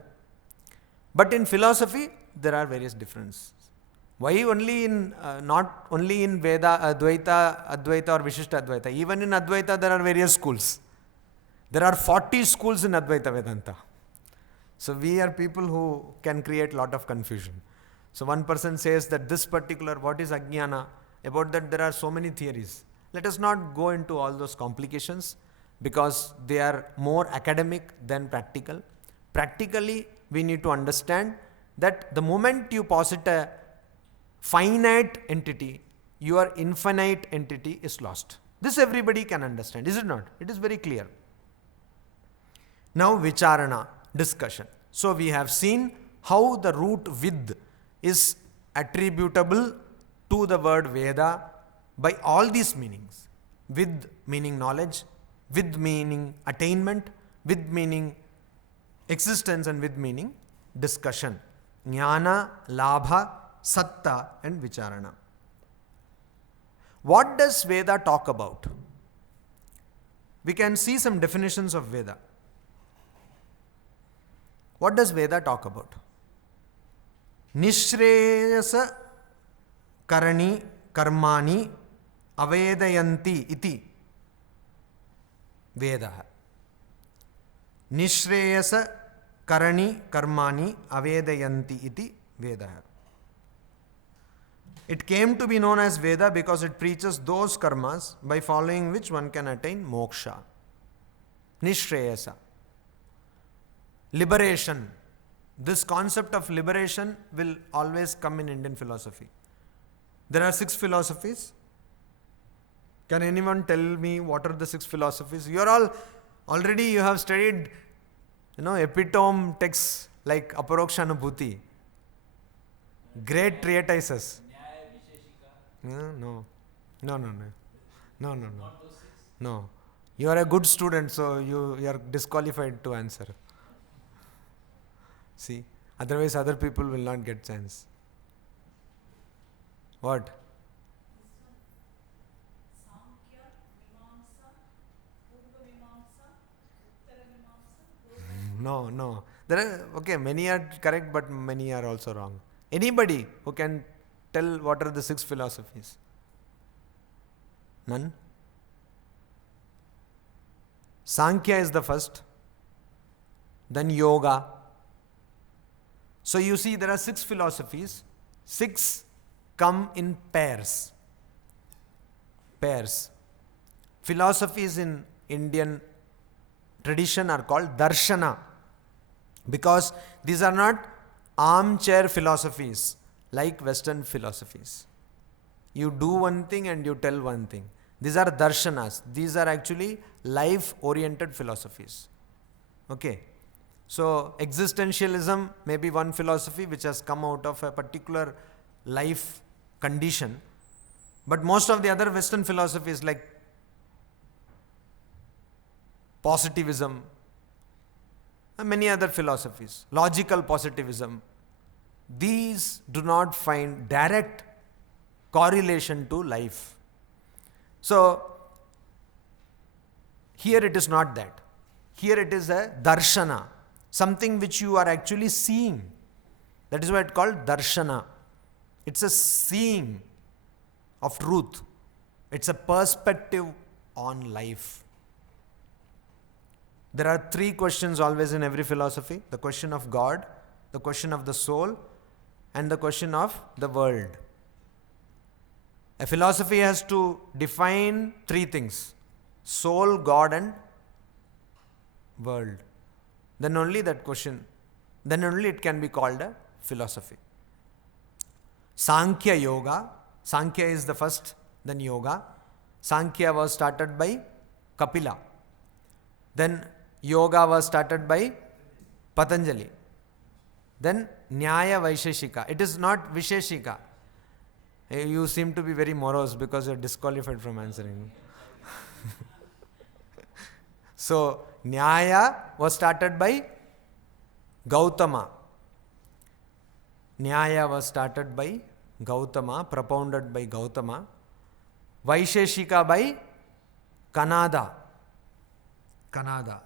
But in philosophy there are various differences. Why only in, not only in Veda, Advaita or Vishishta Advaita. Even in Advaita there are various schools. There are 40 schools in Advaita Vedanta. So we are people who can create a lot of confusion. So one person says that this particular, what is Ajnana? About that there are so many theories. Let us not go into all those complications because they are more academic than practical. Practically we need to understand that the moment you posit a finite entity, your infinite entity is lost. This everybody can understand, is it not? It is very clear. Now vicharana, discussion. So we have seen how the root vid is attributable to the word Veda by all these meanings. Vid meaning knowledge, vid meaning attainment, vid meaning existence, and vid meaning discussion. Jnana, labha, satta and vicharana. What does Veda talk about? We can see some definitions of Veda. What does Veda talk about? Nishreyasa karani karmani avedayanti iti Veda. Nishreyasa karani karmani avedayanti iti Veda. It came to be known as Veda because it preaches those karmas by following which one can attain moksha. Nishreyasa. Liberation. This concept of liberation will always come in Indian philosophy. There are 6 philosophies. Can anyone tell me what are the 6 philosophies? You are all already you have studied, epitome texts like Aparokshanubhuti. Great treatises. No. No. You are a good student, so you are disqualified to answer. See, otherwise other people will not get chance. What? No. There are, many are correct, but many are also wrong. Anybody who can tell what are the 6 philosophies? None? Sankhya is the first. Then yoga. So you see there are 6 philosophies. 6 come in pairs. Pairs. Philosophies in Indian tradition are called darshana because these are not armchair philosophies like Western philosophies. You do one thing and you tell one thing. These are darshanas. These are actually life-oriented philosophies. Okay. So existentialism may be one philosophy which has come out of a particular life condition. But most of the other Western philosophies like positivism, and many other philosophies, logical positivism, these do not find direct correlation to life. So, here it is not that. Here it is a darshana, something which you are actually seeing. That is why it's called darshana. It's a seeing of truth. It's a perspective on life. There are 3 questions always in every philosophy. The question of God, the question of the soul, and the question of the world. A philosophy has to define 3 things: soul, God, and world. Then only it can be called a philosophy. Sankhya Yoga. Sankhya is the first, then Yoga. Sankhya was started by Kapila. Then Yoga was started by Patanjali. Then Nyaya Vaisheshika. It is not Visheshika. You seem to be very morose because you are disqualified from answering. So, Nyaya was started by Gautama. Nyaya was started by Gautama, propounded by Gautama. Vaisheshika by Kanada.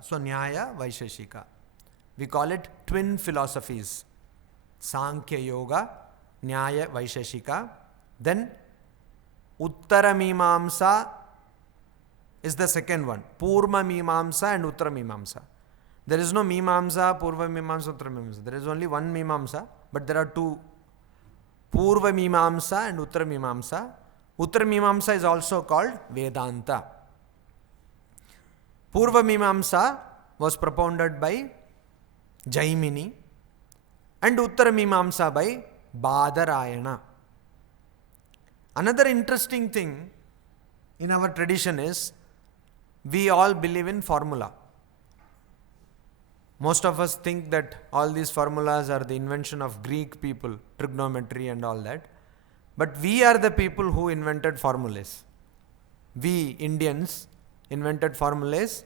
So, Nyaya, Vaisheshika. We call it twin philosophies. Sankhya Yoga, Nyaya, Vaisheshika. Then, Uttara Mimamsa is the second one. Purva Mimamsa and Uttara Mimamsa. There is no Mimamsa, Purva Mimamsa, Uttara Mimamsa. There is only one Mimamsa, but there are 2. Purva Mimamsa and Uttara Mimamsa. Uttara Mimamsa is also called Vedanta. Purva Mimamsa was propounded by Jaimini. and Uttara Mimamsa by Badarayana. Another interesting thing in our tradition is we all believe in formula. Most of us think that all these formulas are the invention of Greek people, trigonometry and all that. But we are the people who invented formulas. We Indians invented formulas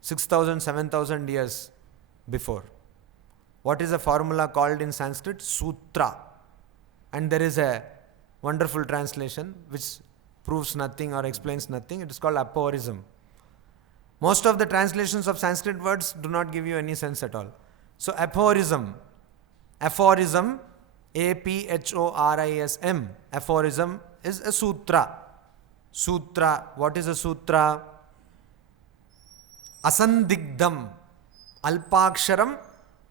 6,000, 7,000 years before. What is a formula called in Sanskrit? Sutra. And there is a wonderful translation which proves nothing or explains nothing. It is called aphorism. Most of the translations of Sanskrit words do not give you any sense at all. So aphorism, aphorism, aphorism, aphorism is a sutra. Sutra, what is a sutra? Asandigdam, alpaksharam,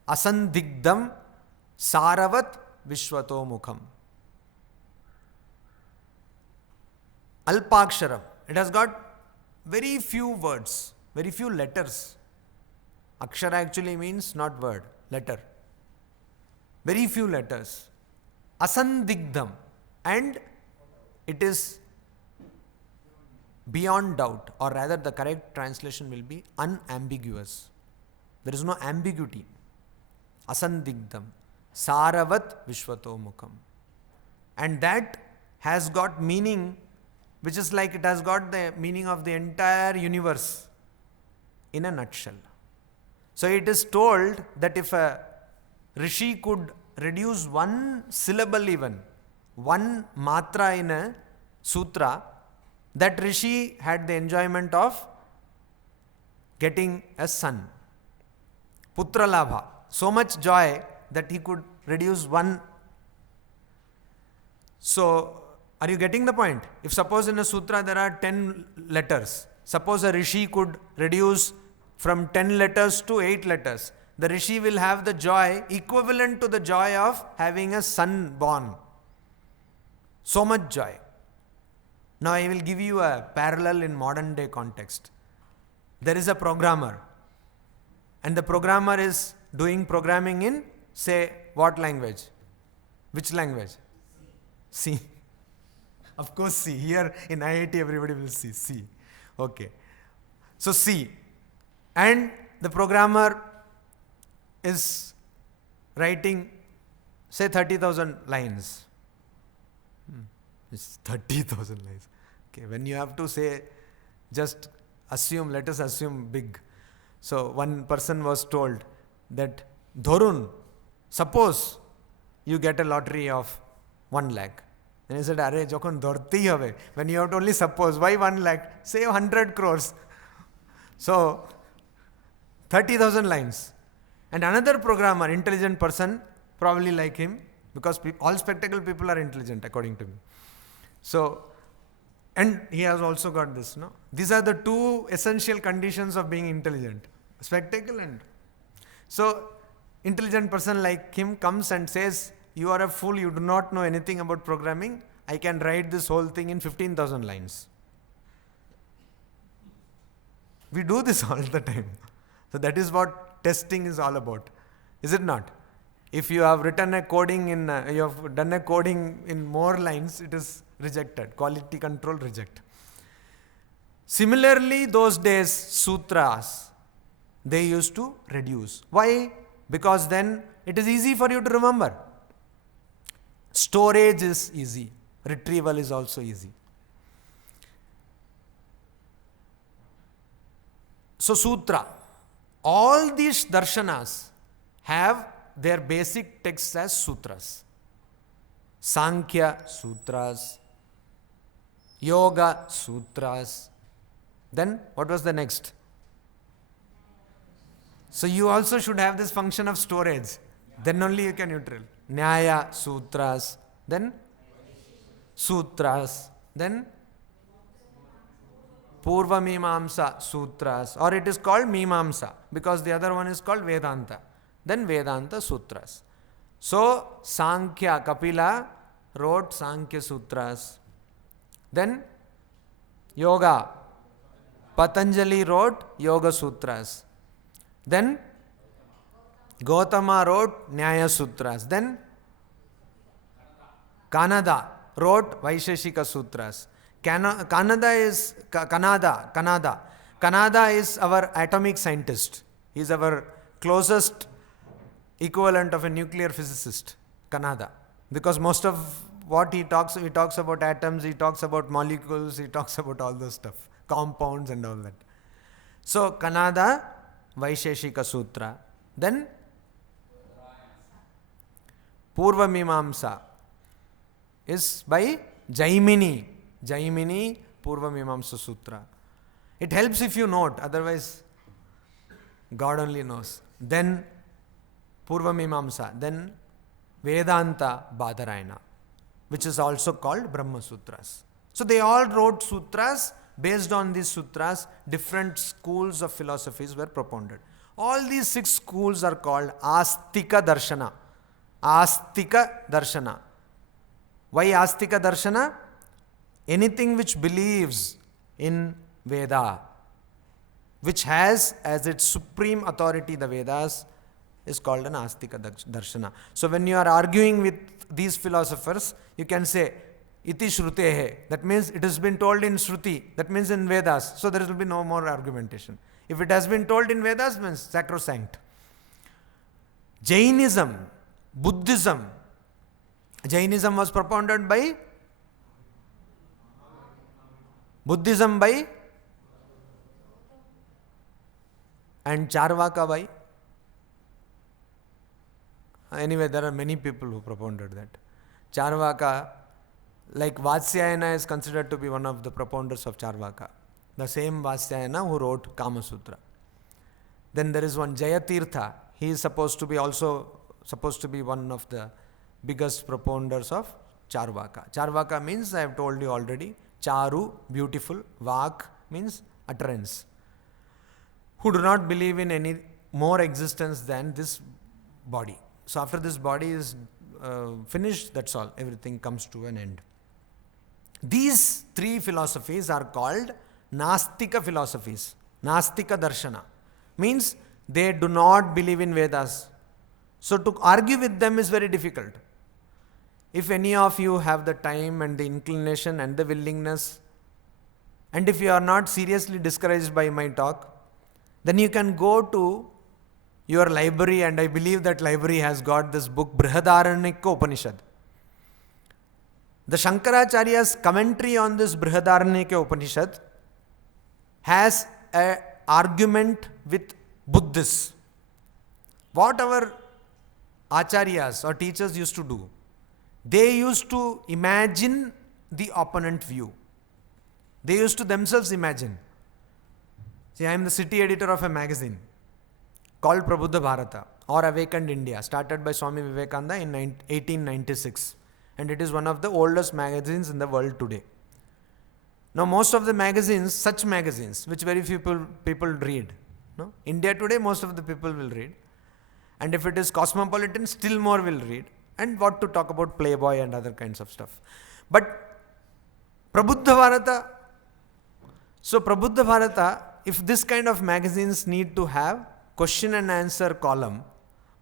asandigdam, saravat vishwato mukham. Alpaksharam, it has got very few words, very few letters. Akshara actually means not word, letter. Very few letters. Asandigdam, and it is beyond doubt, or rather the correct translation will be unambiguous. There is no ambiguity. Asandigdam, saravat vishwato mukham. And that has got meaning, which is like it has got the meaning of the entire universe in a nutshell. So it is told that if a rishi could reduce one syllable even, one matra in a sutra, that rishi had the enjoyment of getting a son. Putra labha. So much joy that he could reduce one. So, are you getting the point? If suppose in a sutra there are 10 letters, suppose a rishi could reduce from 10 letters to 8 letters, the rishi will have the joy equivalent to the joy of having a son born. So much joy. Now I will give you a parallel in modern day context. There is a programmer, and the programmer is doing programming in, say, what language? Which language? C. Of course C. Here in IIT everybody will see C. Okay. So C. And the programmer is writing, say, 30,000 lines. It's 30,000 lines. Okay, when you have to say, just assume, let us assume big. So one person was told that, Dhorun, suppose you get a lottery of 1 lakh. And he said, Are, jokon dhorti habe. When you have to only suppose, why 1 lakh? Say 100 crores. So 30,000 lines. And another programmer, intelligent person, probably like him, because all spectacle people are intelligent according to me. So, and he has also got this, no? These are the two essential conditions of being intelligent. Spectacle and... So, intelligent person like him comes and says, you are a fool, you do not know anything about programming. I can write this whole thing in 15,000 lines. We do this all the time. So that is what testing is all about. Is it not? If you have written a coding in, you have done a coding in more lines, it is rejected. Quality control reject. Similarly, those days, sutras, they used to reduce. Why? Because then it is easy for you to remember. Storage is easy. Retrieval is also easy. So sutra, all these darshanas have their basic texts as sutras. Sankhya sutras, Yoga sutras. Then what was the next? So you also should have this function of storage. Then only you can neutral. Nyaya sutras. Then sutras. Then Purva Mimamsa sutras. Or it is called Mimamsa because the other one is called Vedanta. Then Vedanta sutras. So Sankhya, Kapila wrote Sankhya sutras. Then Yoga, Patanjali wrote Yoga sutras. Then Gautama wrote Nyaya Sutras. Then Kanada wrote Vaisheshika Sutras. Kanada is Kanada is our atomic scientist. He is our closest equivalent of a nuclear physicist. Kanada. Because most of what he talks about atoms, he talks about molecules, he talks about all those stuff, compounds and all that. So Kanada, Vaisheshika Sutra. Then Purva Mimamsa is by Jaimini. Jaimini Purva Mimamsa Sutra. It helps if you note, otherwise God only knows. Then Purva Mimamsa. Then Vedanta Badarayana, which is also called Brahma Sutras. So they all wrote sutras. Based on these sutras, different schools of philosophies were propounded. All these 6 schools are called Astika Darshana. Astika Darshana. Why Astika Darshana? Anything which believes in Veda, which has as its supreme authority the Vedas, is called an Astika Darshana. So when you are arguing with these philosophers, you can say, Iti Shrutehe. That means it has been told in Shruti. That means in Vedas. So there will be no more argumentation. If it has been told in Vedas, means sacrosanct. Jainism, Buddhism. Jainism was propounded by Buddhism by and Charvaka by. Anyway, there are many people who propounded that. Charvaka, like Vatsyayana is considered to be one of the propounders of Charvaka. The same Vatsyayana who wrote Kama Sutra. Then there is one Jayatirtha. He is supposed to be one of the biggest propounders of Charvaka. Charvaka means, I have told you already, Charu, beautiful, Vak means utterance. Who do not believe in any more existence than this body. So after this body is finished, that's all. Everything comes to an end. These 3 philosophies are called Nastika philosophies. Nastika Darshana. Means they do not believe in Vedas. So to argue with them is very difficult. If any of you have the time and the inclination and the willingness, and if you are not seriously discouraged by my talk, then you can go to your library, and I believe that library has got this book, Brihadaranyaka Upanishad. The Shankaracharya's commentary on this Brihadaranyaka Upanishad has an argument with Buddhists. What our acharyas or teachers used to do, they used to imagine the opponent view. They used to themselves imagine. See, I am the city editor of a magazine called Prabuddha Bharata or Awakened India, started by Swami Vivekananda in 1896. And it is one of the oldest magazines in the world today. Now most of the magazines, such magazines, which very few people read. No? India today, most of the people will read. And if it is cosmopolitan, still more will read. And what to talk about Playboy and other kinds of stuff. But Prabuddha Bharata, so Prabuddha Bharata, if this kind of magazines need to have question and answer column,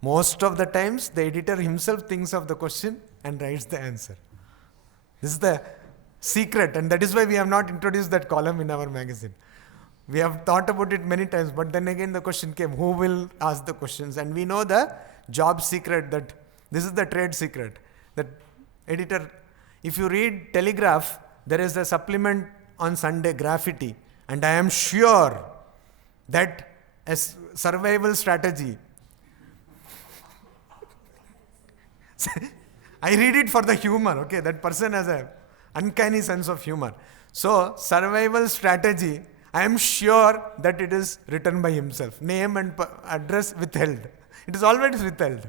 most of the times the editor himself thinks of the question and writes the answer. This is the secret, and that is why we have not introduced that column in our magazine. We have thought about it many times, but then again the question came, who will ask the questions? And we know the job secret, that this is the trade secret. That editor, if you read Telegraph, there is a supplement on Sunday, graffiti, and I am sure that as survival strategy, I read it for the humor, okay? That person has an uncanny sense of humor. So, survival strategy, I am sure that it is written by himself. Name and address withheld. It is always withheld.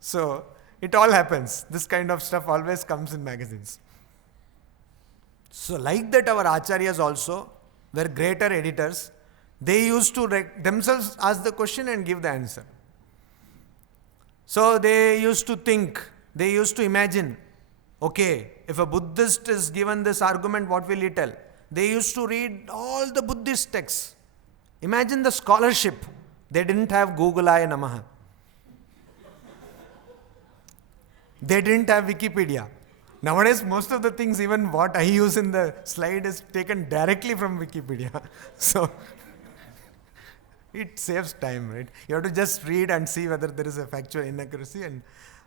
So, it all happens. This kind of stuff always comes in magazines. So, like that, our acharyas also were greater editors. They used to themselves ask the question and give the answer. So, they used to think, they used to imagine, okay, if a Buddhist is given this argument, what will he tell? They used to read all the Buddhist texts. Imagine the scholarship. They didn't have Googlaya Namaha. They didn't have Wikipedia. Nowadays, most of the things, even what I use in the slide, is taken directly from Wikipedia. So it saves time, right? You have to just read and see whether there is a factual inaccuracy and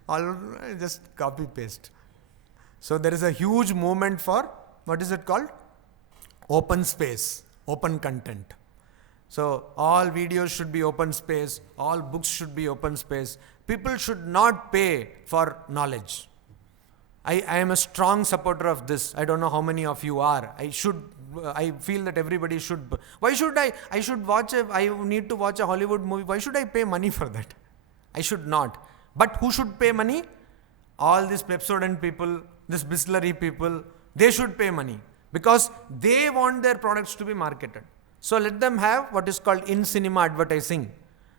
all, just copy paste. So there is a huge movement for, what is it called? Open space, open content. So all videos should be open space, all books should be open space. People should not pay for knowledge. I am a strong supporter of this. I don't know how many of you are. I feel that everybody should. Why should I? I need to watch a Hollywood movie. Why should I pay money for that? I should not. But who should pay money? All these Pepsodent people, these Bisleri people, they should pay money because they want their products to be marketed. So let them have what is called in-cinema advertising.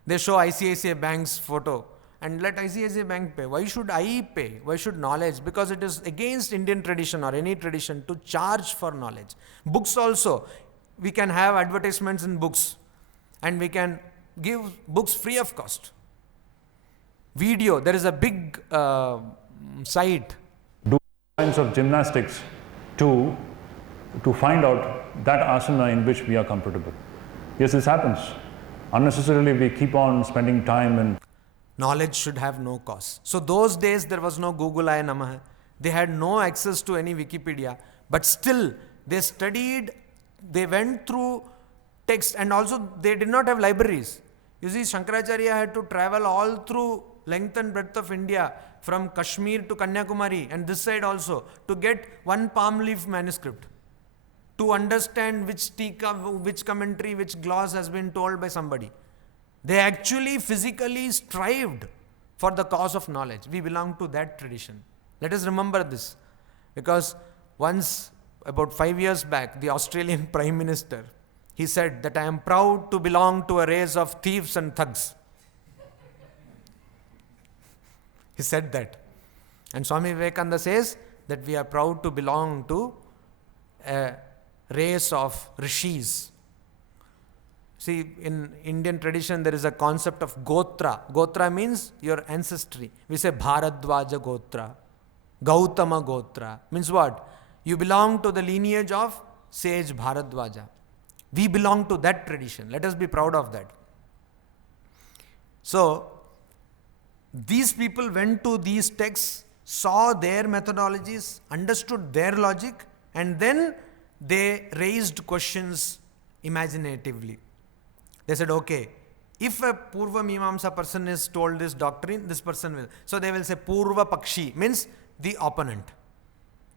They show ICICI Bank's photo and let ICICI Bank pay. Why should I pay? Why should knowledge? Because it is against Indian tradition or any tradition to charge for knowledge. Books also, we can have advertisements in books and we can give books free of cost. Video, there is a big site. Do kinds of gymnastics to find out that asana in which we are comfortable. Yes, this happens. Unnecessarily we keep on spending time and knowledge should have no cost. So those days there was no Google I Namaha. They had no access to any Wikipedia. But still they studied, they went through text and also they did not have libraries. You see, Shankaracharya had to travel all through length and breadth of India from Kashmir to Kanyakumari and this side also to get one palm leaf manuscript. To understand which tika, which commentary, which gloss has been told by somebody. They actually physically strived for the cause of knowledge. We belong to that tradition. Let us remember this. Because once, about 5 years back, the Australian Prime Minister, he said that I am proud to belong to a race of thieves and thugs. He said that. And Swami Vivekananda says that we are proud to belong to a race of rishis. See, in Indian tradition, there is a concept of gotra. Gotra means your ancestry. We say Bharadwaja Gotra, Gautama Gotra. Means what? You belong to the lineage of sage Bharadwaja. We belong to that tradition. Let us be proud of that. So, these people went to these texts, saw their methodologies, understood their logic, and then they raised questions imaginatively. They said, okay, if a Purva Mimamsa person is told this doctrine, this person will. So they will say Purva Pakshi, means the opponent.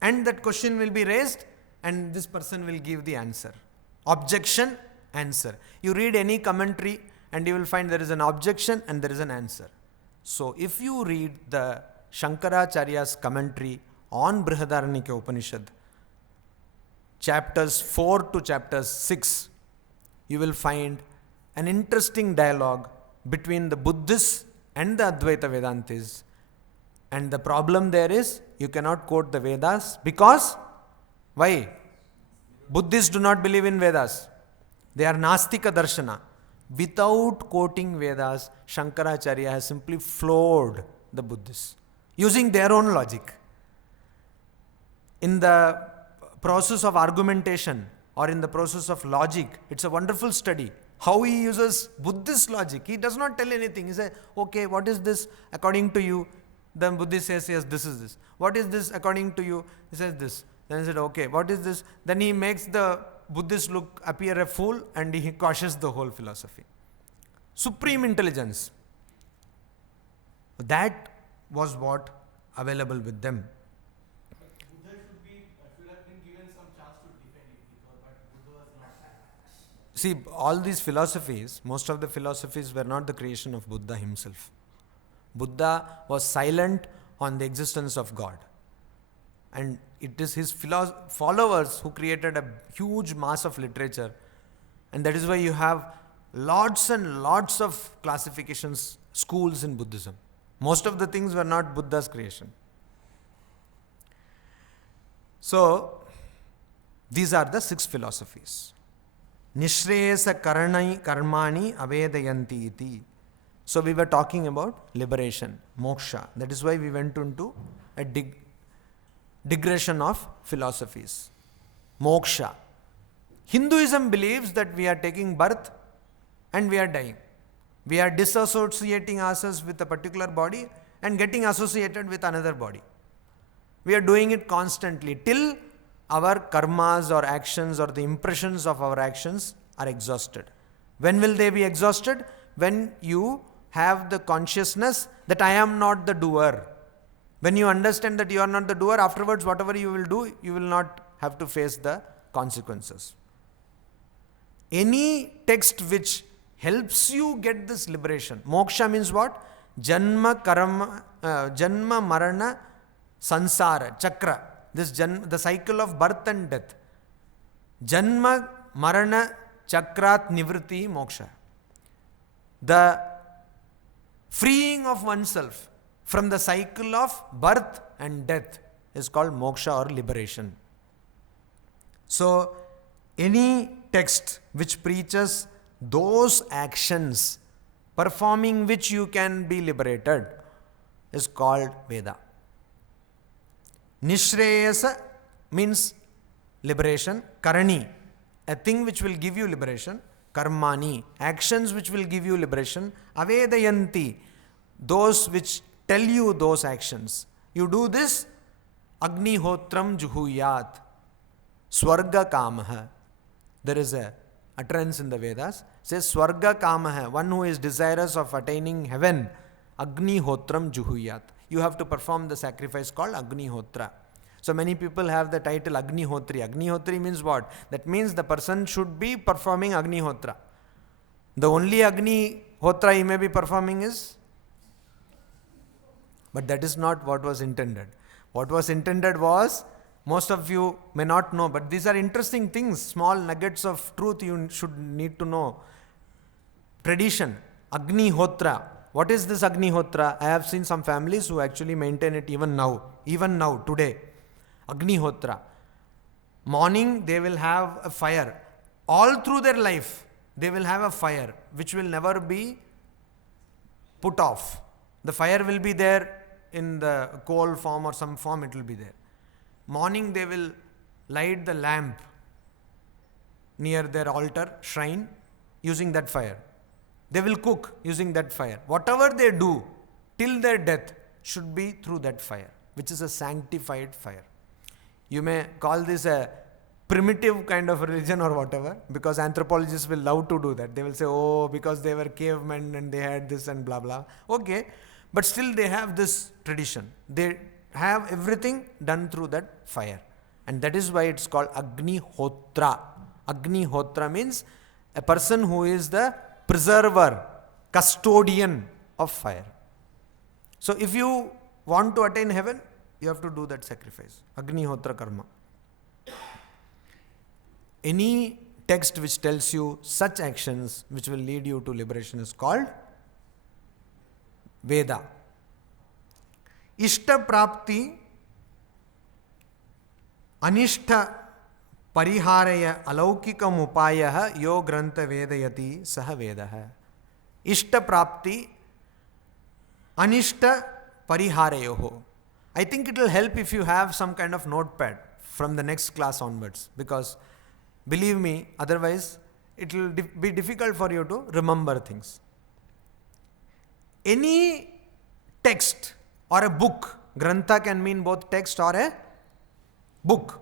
And that question will be raised and this person will give the answer. Objection, answer. You read any commentary and you will find there is an objection and there is an answer. So if you read the Shankaracharya's commentary on Brihadaranyaka Upanishad, chapters 4 to chapters 6, you will find an interesting dialogue between the Buddhists and the Advaita Vedantis. And the problem there is, you cannot quote the Vedas because, why? Buddhists do not believe in Vedas. They are Nastika Darshana. Without quoting Vedas, Shankaracharya has simply floored the Buddhists using their own logic. In the process of argumentation or in the process of logic, it's a wonderful study. How he uses Buddhist logic. He does not tell anything. He says, okay, what is this according to you? Then Buddhist says, yes, this is this. What is this according to you? He says this. Then he said, okay, what is this? Then he makes the Buddhist appear a fool and he quashes the whole philosophy. Supreme intelligence. That was what available with them. Buddha should have been given some chance to defend it, but Buddha was not. See, all these philosophies, most of the philosophies were not the creation of Buddha himself. Buddha was silent on the existence of God. And it is his followers who created a huge mass of literature. And that is why you have lots and lots of classifications, schools in Buddhism. Most of the things were not Buddha's creation. So, these are the 6 philosophies. Nishreyasa karmani avedayanti iti. So we were talking about liberation, moksha. That is why we went into a digression of philosophies. Moksha. Hinduism believes that we are taking birth and we are dying. We are disassociating ourselves with a particular body and getting associated with another body. We are doing it constantly till our karmas or actions or the impressions of our actions are exhausted. When will they be exhausted? When you have the consciousness that I am not the doer. When you understand that you are not the doer, afterwards whatever you will do, you will not have to face the consequences. Any text which helps you get this liberation. Moksha means what? Janma marana sansara, chakra. The cycle of birth and death. Janma marana chakrat nivritti moksha. The freeing of oneself from the cycle of birth and death is called moksha or liberation. So, any text which preaches those actions performing which you can be liberated is called Veda. Nishreyasa means liberation. Karani, a thing which will give you liberation. Karmani, actions which will give you liberation. Avedayanti, those which tell you those actions. You do this, Agnihotram juhuyat, Swarga kamaha. There is a utterance in the Vedas, says Swarga kamaha, one who is desirous of attaining heaven, Agnihotram juhuyat. You have to perform the sacrifice called Agnihotra. So many people have the title Agnihotri. Agnihotri means what? That means the person should be performing Agnihotra. The only Agnihotra he may be performing is, but that is not what was intended. What was intended was, most of you may not know, but these are interesting things, small nuggets of truth you should need to know. Tradition, Agnihotra. What is this Agnihotra? I have seen some families who actually maintain it even now, today. Agnihotra. Morning they will have a fire. All through their life, they will have a fire which will never be put off. The fire will be there in the coal form or some form, it will be there. Morning they will light the lamp near their altar, shrine, using that fire. They will cook using that fire. Whatever they do till their death should be through that fire, which is a sanctified fire. You may call this a primitive kind of religion or whatever, because anthropologists will love to do that. They will say, oh, because they were cavemen and they had this and blah blah. Okay, but still they have this tradition. They have everything done through that fire. And that is why it's called Agnihotra. Agnihotra means a person who is the preserver, custodian of fire. So if you want to attain heaven, you have to do that sacrifice. Agnihotra karma. Any text which tells you such actions which will lead you to liberation is called Veda. Ishta prapti anishta pariharaya alaukikam upayah yo grantha vedayati saha vedaha. Ishta prapti anishta pariharayoho. I think it will help if you have some kind of notepad from the next class onwards, because believe me, otherwise it will be difficult for you to remember things. Any text or a book, grantha can mean both text or a book.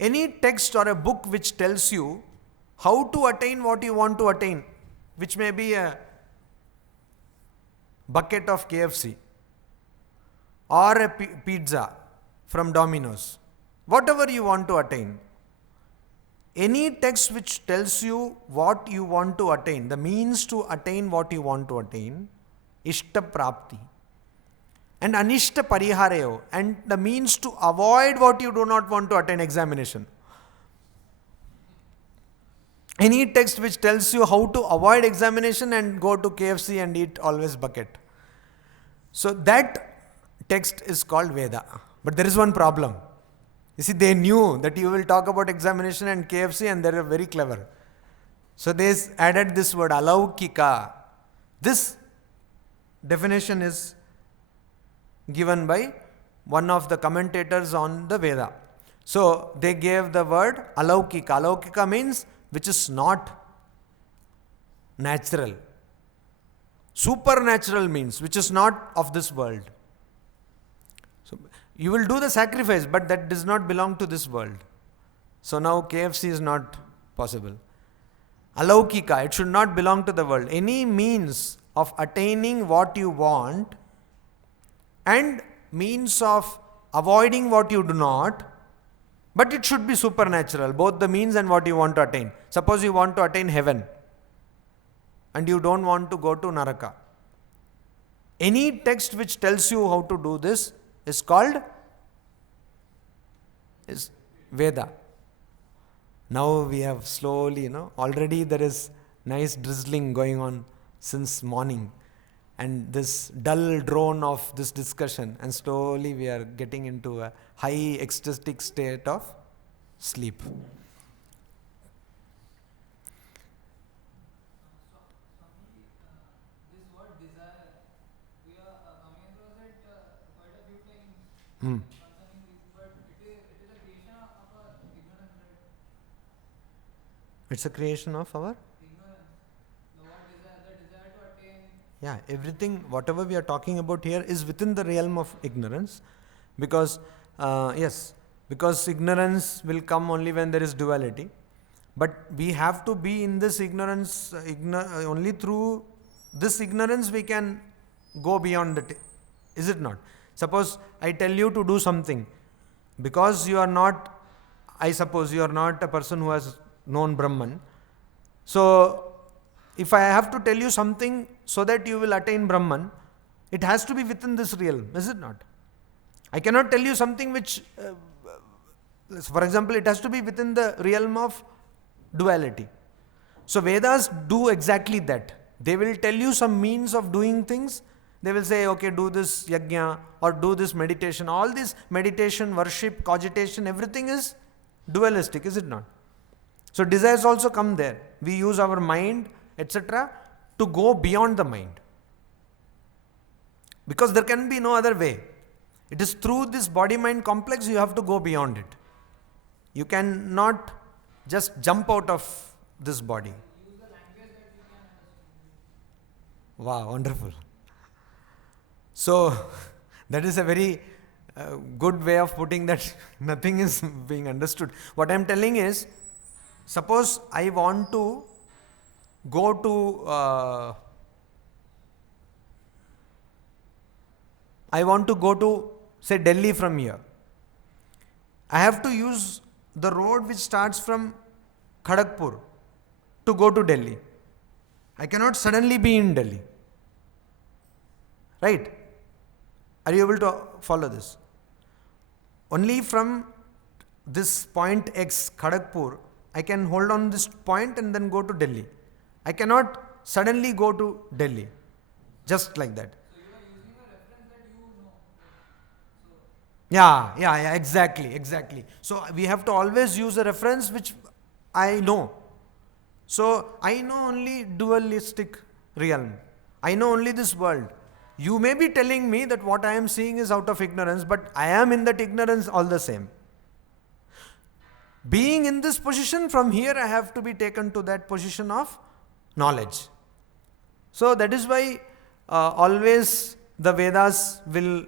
Any text or a book which tells you how to attain what you want to attain, which may be a bucket of KFC or a pizza from Domino's, whatever you want to attain. Any text which tells you what you want to attain, the means to attain what you want to attain, ishta prapti. And anishta pariharayo, and the means to avoid what you do not want to attain, examination. Any text which tells you how to avoid examination and go to KFC and eat always bucket. So that text is called Veda. But there is one problem. You see, they knew that you will talk about examination and KFC, and they are very clever. So they added this word, alaukika. This definition is given by one of the commentators on the Veda. So they gave the word alaukika. Alaukika means which is not natural. Supernatural means which is not of this world. So you will do the sacrifice, but that does not belong to this world. So now KFC is not possible. Alaukika, it should not belong to the world. Any means of attaining what you want and means of avoiding what you do not, but it should be supernatural, both the means and what you want to attain. Suppose you want to attain heaven and you don't want to go to Naraka. Any text which tells you how to do this is called Veda. Now we have slowly, already there is nice drizzling going on since morning, and this dull drone of this discussion, and slowly we are getting into a high ecstatic state of sleep. This word desire, we are coming across it quite a few times concerning this, but it is a creation of our ignorance, right? It's a creation of our? Ignorance. The word desire, the desire to attain. Yeah, everything, whatever we are talking about here is within the realm of ignorance, because, because ignorance will come only when there is duality. But we have to be in this ignorance, only through this ignorance we can go beyond it. Is it not? Suppose I tell you to do something, because you are not, I suppose you are not a person who has known Brahman. So, if I have to tell you something so that you will attain Brahman, it has to be within this realm, is it not? I cannot tell you something which, for example, it has to be within the realm of duality. So Vedas do exactly that. They will tell you some means of doing things. They will say, okay, do this yajna or do this meditation. All this meditation, worship, cogitation, everything is dualistic, is it not? So desires also come there. We use our mind, etc. to go beyond the mind. Because there can be no other way. It is through this body-mind complex you have to go beyond it. You cannot just jump out of this body. Use the language that you can understand. Wow, wonderful. So, that is a very good way of putting that nothing is being understood. What I am telling is, suppose I want to go to, say, Delhi from here. I have to use the road which starts from Kharagpur to go to Delhi. I cannot suddenly be in Delhi. Right? Are you able to follow this? Only from this point X, Kharagpur, I can hold on this point and then go to Delhi. I cannot suddenly go to Delhi. Just like that. So you are using a reference that you know. Yeah, exactly. So we have to always use a reference which I know. So I know only dualistic realm. I know only this world. You may be telling me that what I am seeing is out of ignorance, but I am in that ignorance all the same. Being in this position, from here I have to be taken to that position of knowledge. So that is why always the Vedas will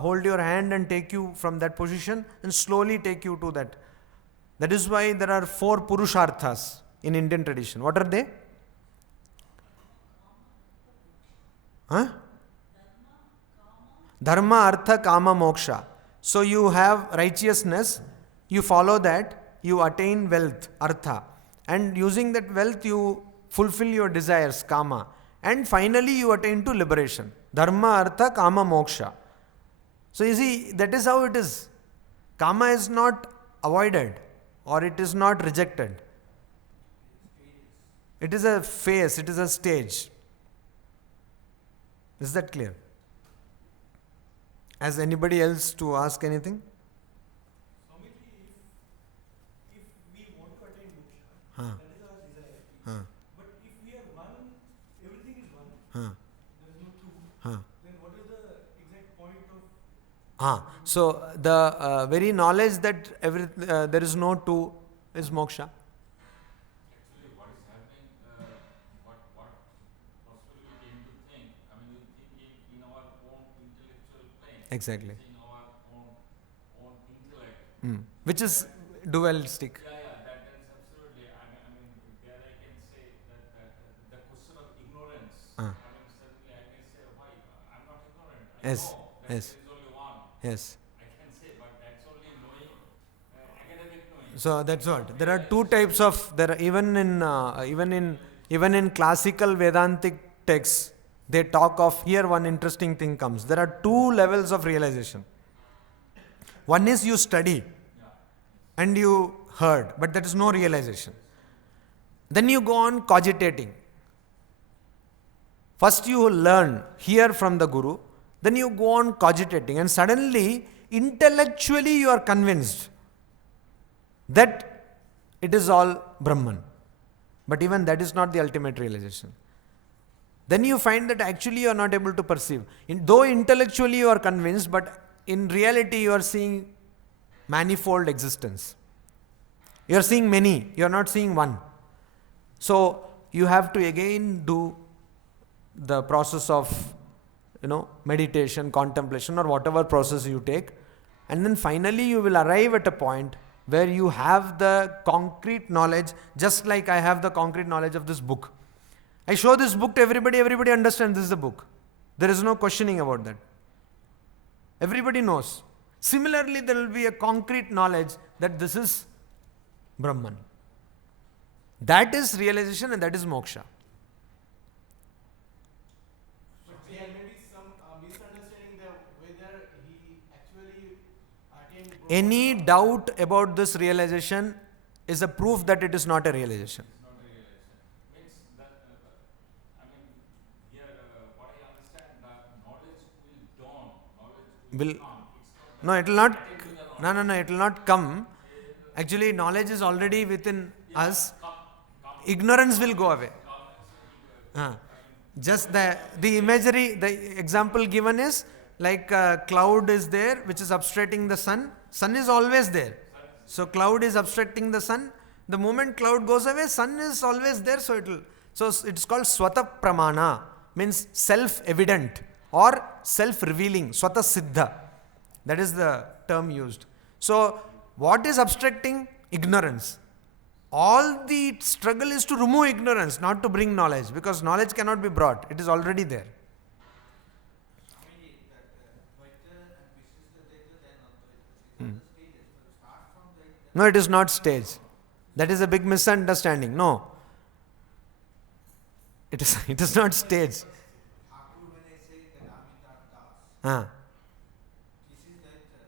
hold your hand and take you from that position and slowly take you to that. That is why there are 4 Purusharthas in Indian tradition. What are they? Dharma, Artha, Kama, Moksha. So you have righteousness, you follow that, you attain wealth, Artha. And using that wealth you fulfill your desires, Kama. And finally you attain to liberation. Dharma, Artha, Kama, Moksha. So you see, that is how it is. Kama is not avoided or it is not rejected. It is a phase, it is a stage. Is that clear? Has anybody else to ask anything? Swamiji, if we want to attain moksha, that is our desire. But if we are one, everything is one. So the very knowledge that there is no two is moksha. Actually, what is happening, what possibly we came to think, I mean, we think in our own intellectual plane. Exactly. In our own intellect. Which is dualistic. Yeah, that is absolutely. I mean, there I can say that the question of ignorance. I mean, certainly I may say, why? I'm not ignorant. I Yes, know that yes. there is only one. Yes. I can say, but that's only knowing, academic knowing. So that's what. There are two types of, there are even in classical Vedantic texts, they talk of, here one interesting thing comes. There are two levels of realization. One is you study and you heard, but that is no realization. Then you go on cogitating. First you learn, hear from the Guru, then you go on cogitating, and suddenly, intellectually you are convinced that it is all Brahman. But even that is not the ultimate realization. Then you find that actually you are not able to perceive. Though intellectually you are convinced, but in reality you are seeing manifold existence. You are seeing many, you are not seeing one. So you have to again do the process of meditation, contemplation, or whatever process you take, and then finally you will arrive at a point where you have the concrete knowledge, just like I have the concrete knowledge of this book. I show this book to everybody understands this is the book. There is no questioning about that. Everybody knows. Similarly, there will be a concrete knowledge that this is Brahman. That is realization and that is moksha. There may be some misunderstanding that whether he actually attained Brahma. Any doubt about this realization is a proof that it is not a realization. Not a realization. Means that, I mean, here, what I understand, that knowledge will dawn, knowledge will come. No, it will not. No, it will not come. Actually, knowledge is already within us. Ignorance will go away. Just the imagery, the example given is like a cloud is there which is obstructing the sun. Sun is always there. So cloud is obstructing the sun. The moment cloud goes away, sun is always there. So it's called swata pramana, means self-evident or self-revealing. Swata siddha. That is the term used. So what is obstructing? Ignorance. All the struggle is to remove ignorance, not to bring knowledge, because knowledge cannot be brought. It is already there. Swamiji, that Dvaita and Vishishta Dvaita, then Advaita. These are the stages. So start from Dvaita. No, it is not stage. That is a big misunderstanding. No. It is not stage. Thakur, when I say that Amitabh Das, this is Dvaita.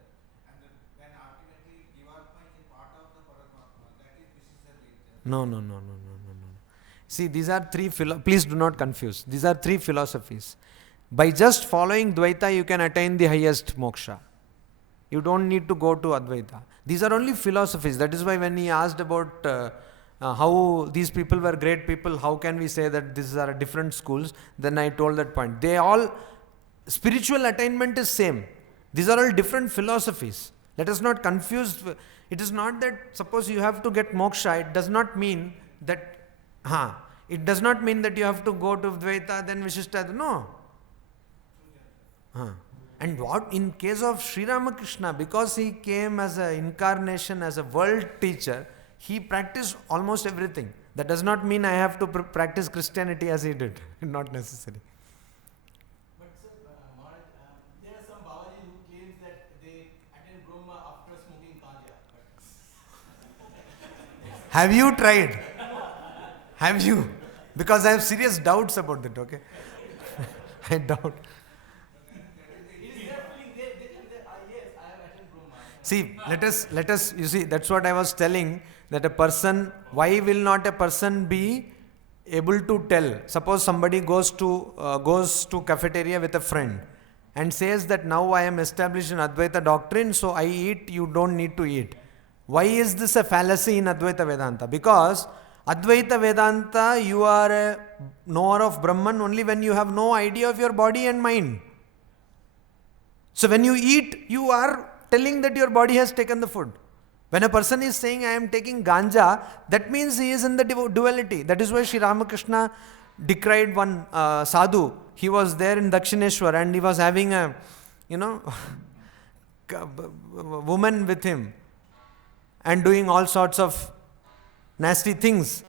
And when ultimately Jivatma is a part of the Paramatma, that is Vishishta Dvaita. No. See, these are three please do not confuse. These are three philosophies. By just following Dvaita, you can attain the highest moksha. You don't need to go to Advaita. These are only philosophies. That is why when he asked about how these people were great people, how can we say that these are different schools, then I told that point. They all, spiritual attainment is same. These are all different philosophies. Let us not confuse. It is not that suppose you have to get moksha, it does not mean that it does not mean that you have to go to Dvaita, then Vishishta. No. And what in case of Sri Ramakrishna, because he came as an incarnation, as a world teacher, he practiced almost everything. That does not mean I have to practice Christianity as he did. Not necessary. But sir, Maharaj, there are some Babaji who claims that they attend Brahma after smoking ganja. Have you tried? Have you? Because I have serious doubts about that, okay? I doubt. It is their feeling. They tell that, yes, I have attended Brahma. See, let us, you see, that's what I was telling, that a person, why will not a person be able to tell? Suppose somebody goes to cafeteria with a friend and says that now I am established in Advaita doctrine, so I eat, you don't need to eat. Why is this a fallacy in Advaita Vedanta? Because Advaita Vedanta, you are a knower of Brahman only when you have no idea of your body and mind. So when you eat, you are telling that your body has taken the food. When a person is saying, I am taking ganja, that means he is in the duality. That is why Sri Ramakrishna decried one sadhu. He was there in Dakshineshwar and he was having a, woman with him and doing all sorts of nasty things.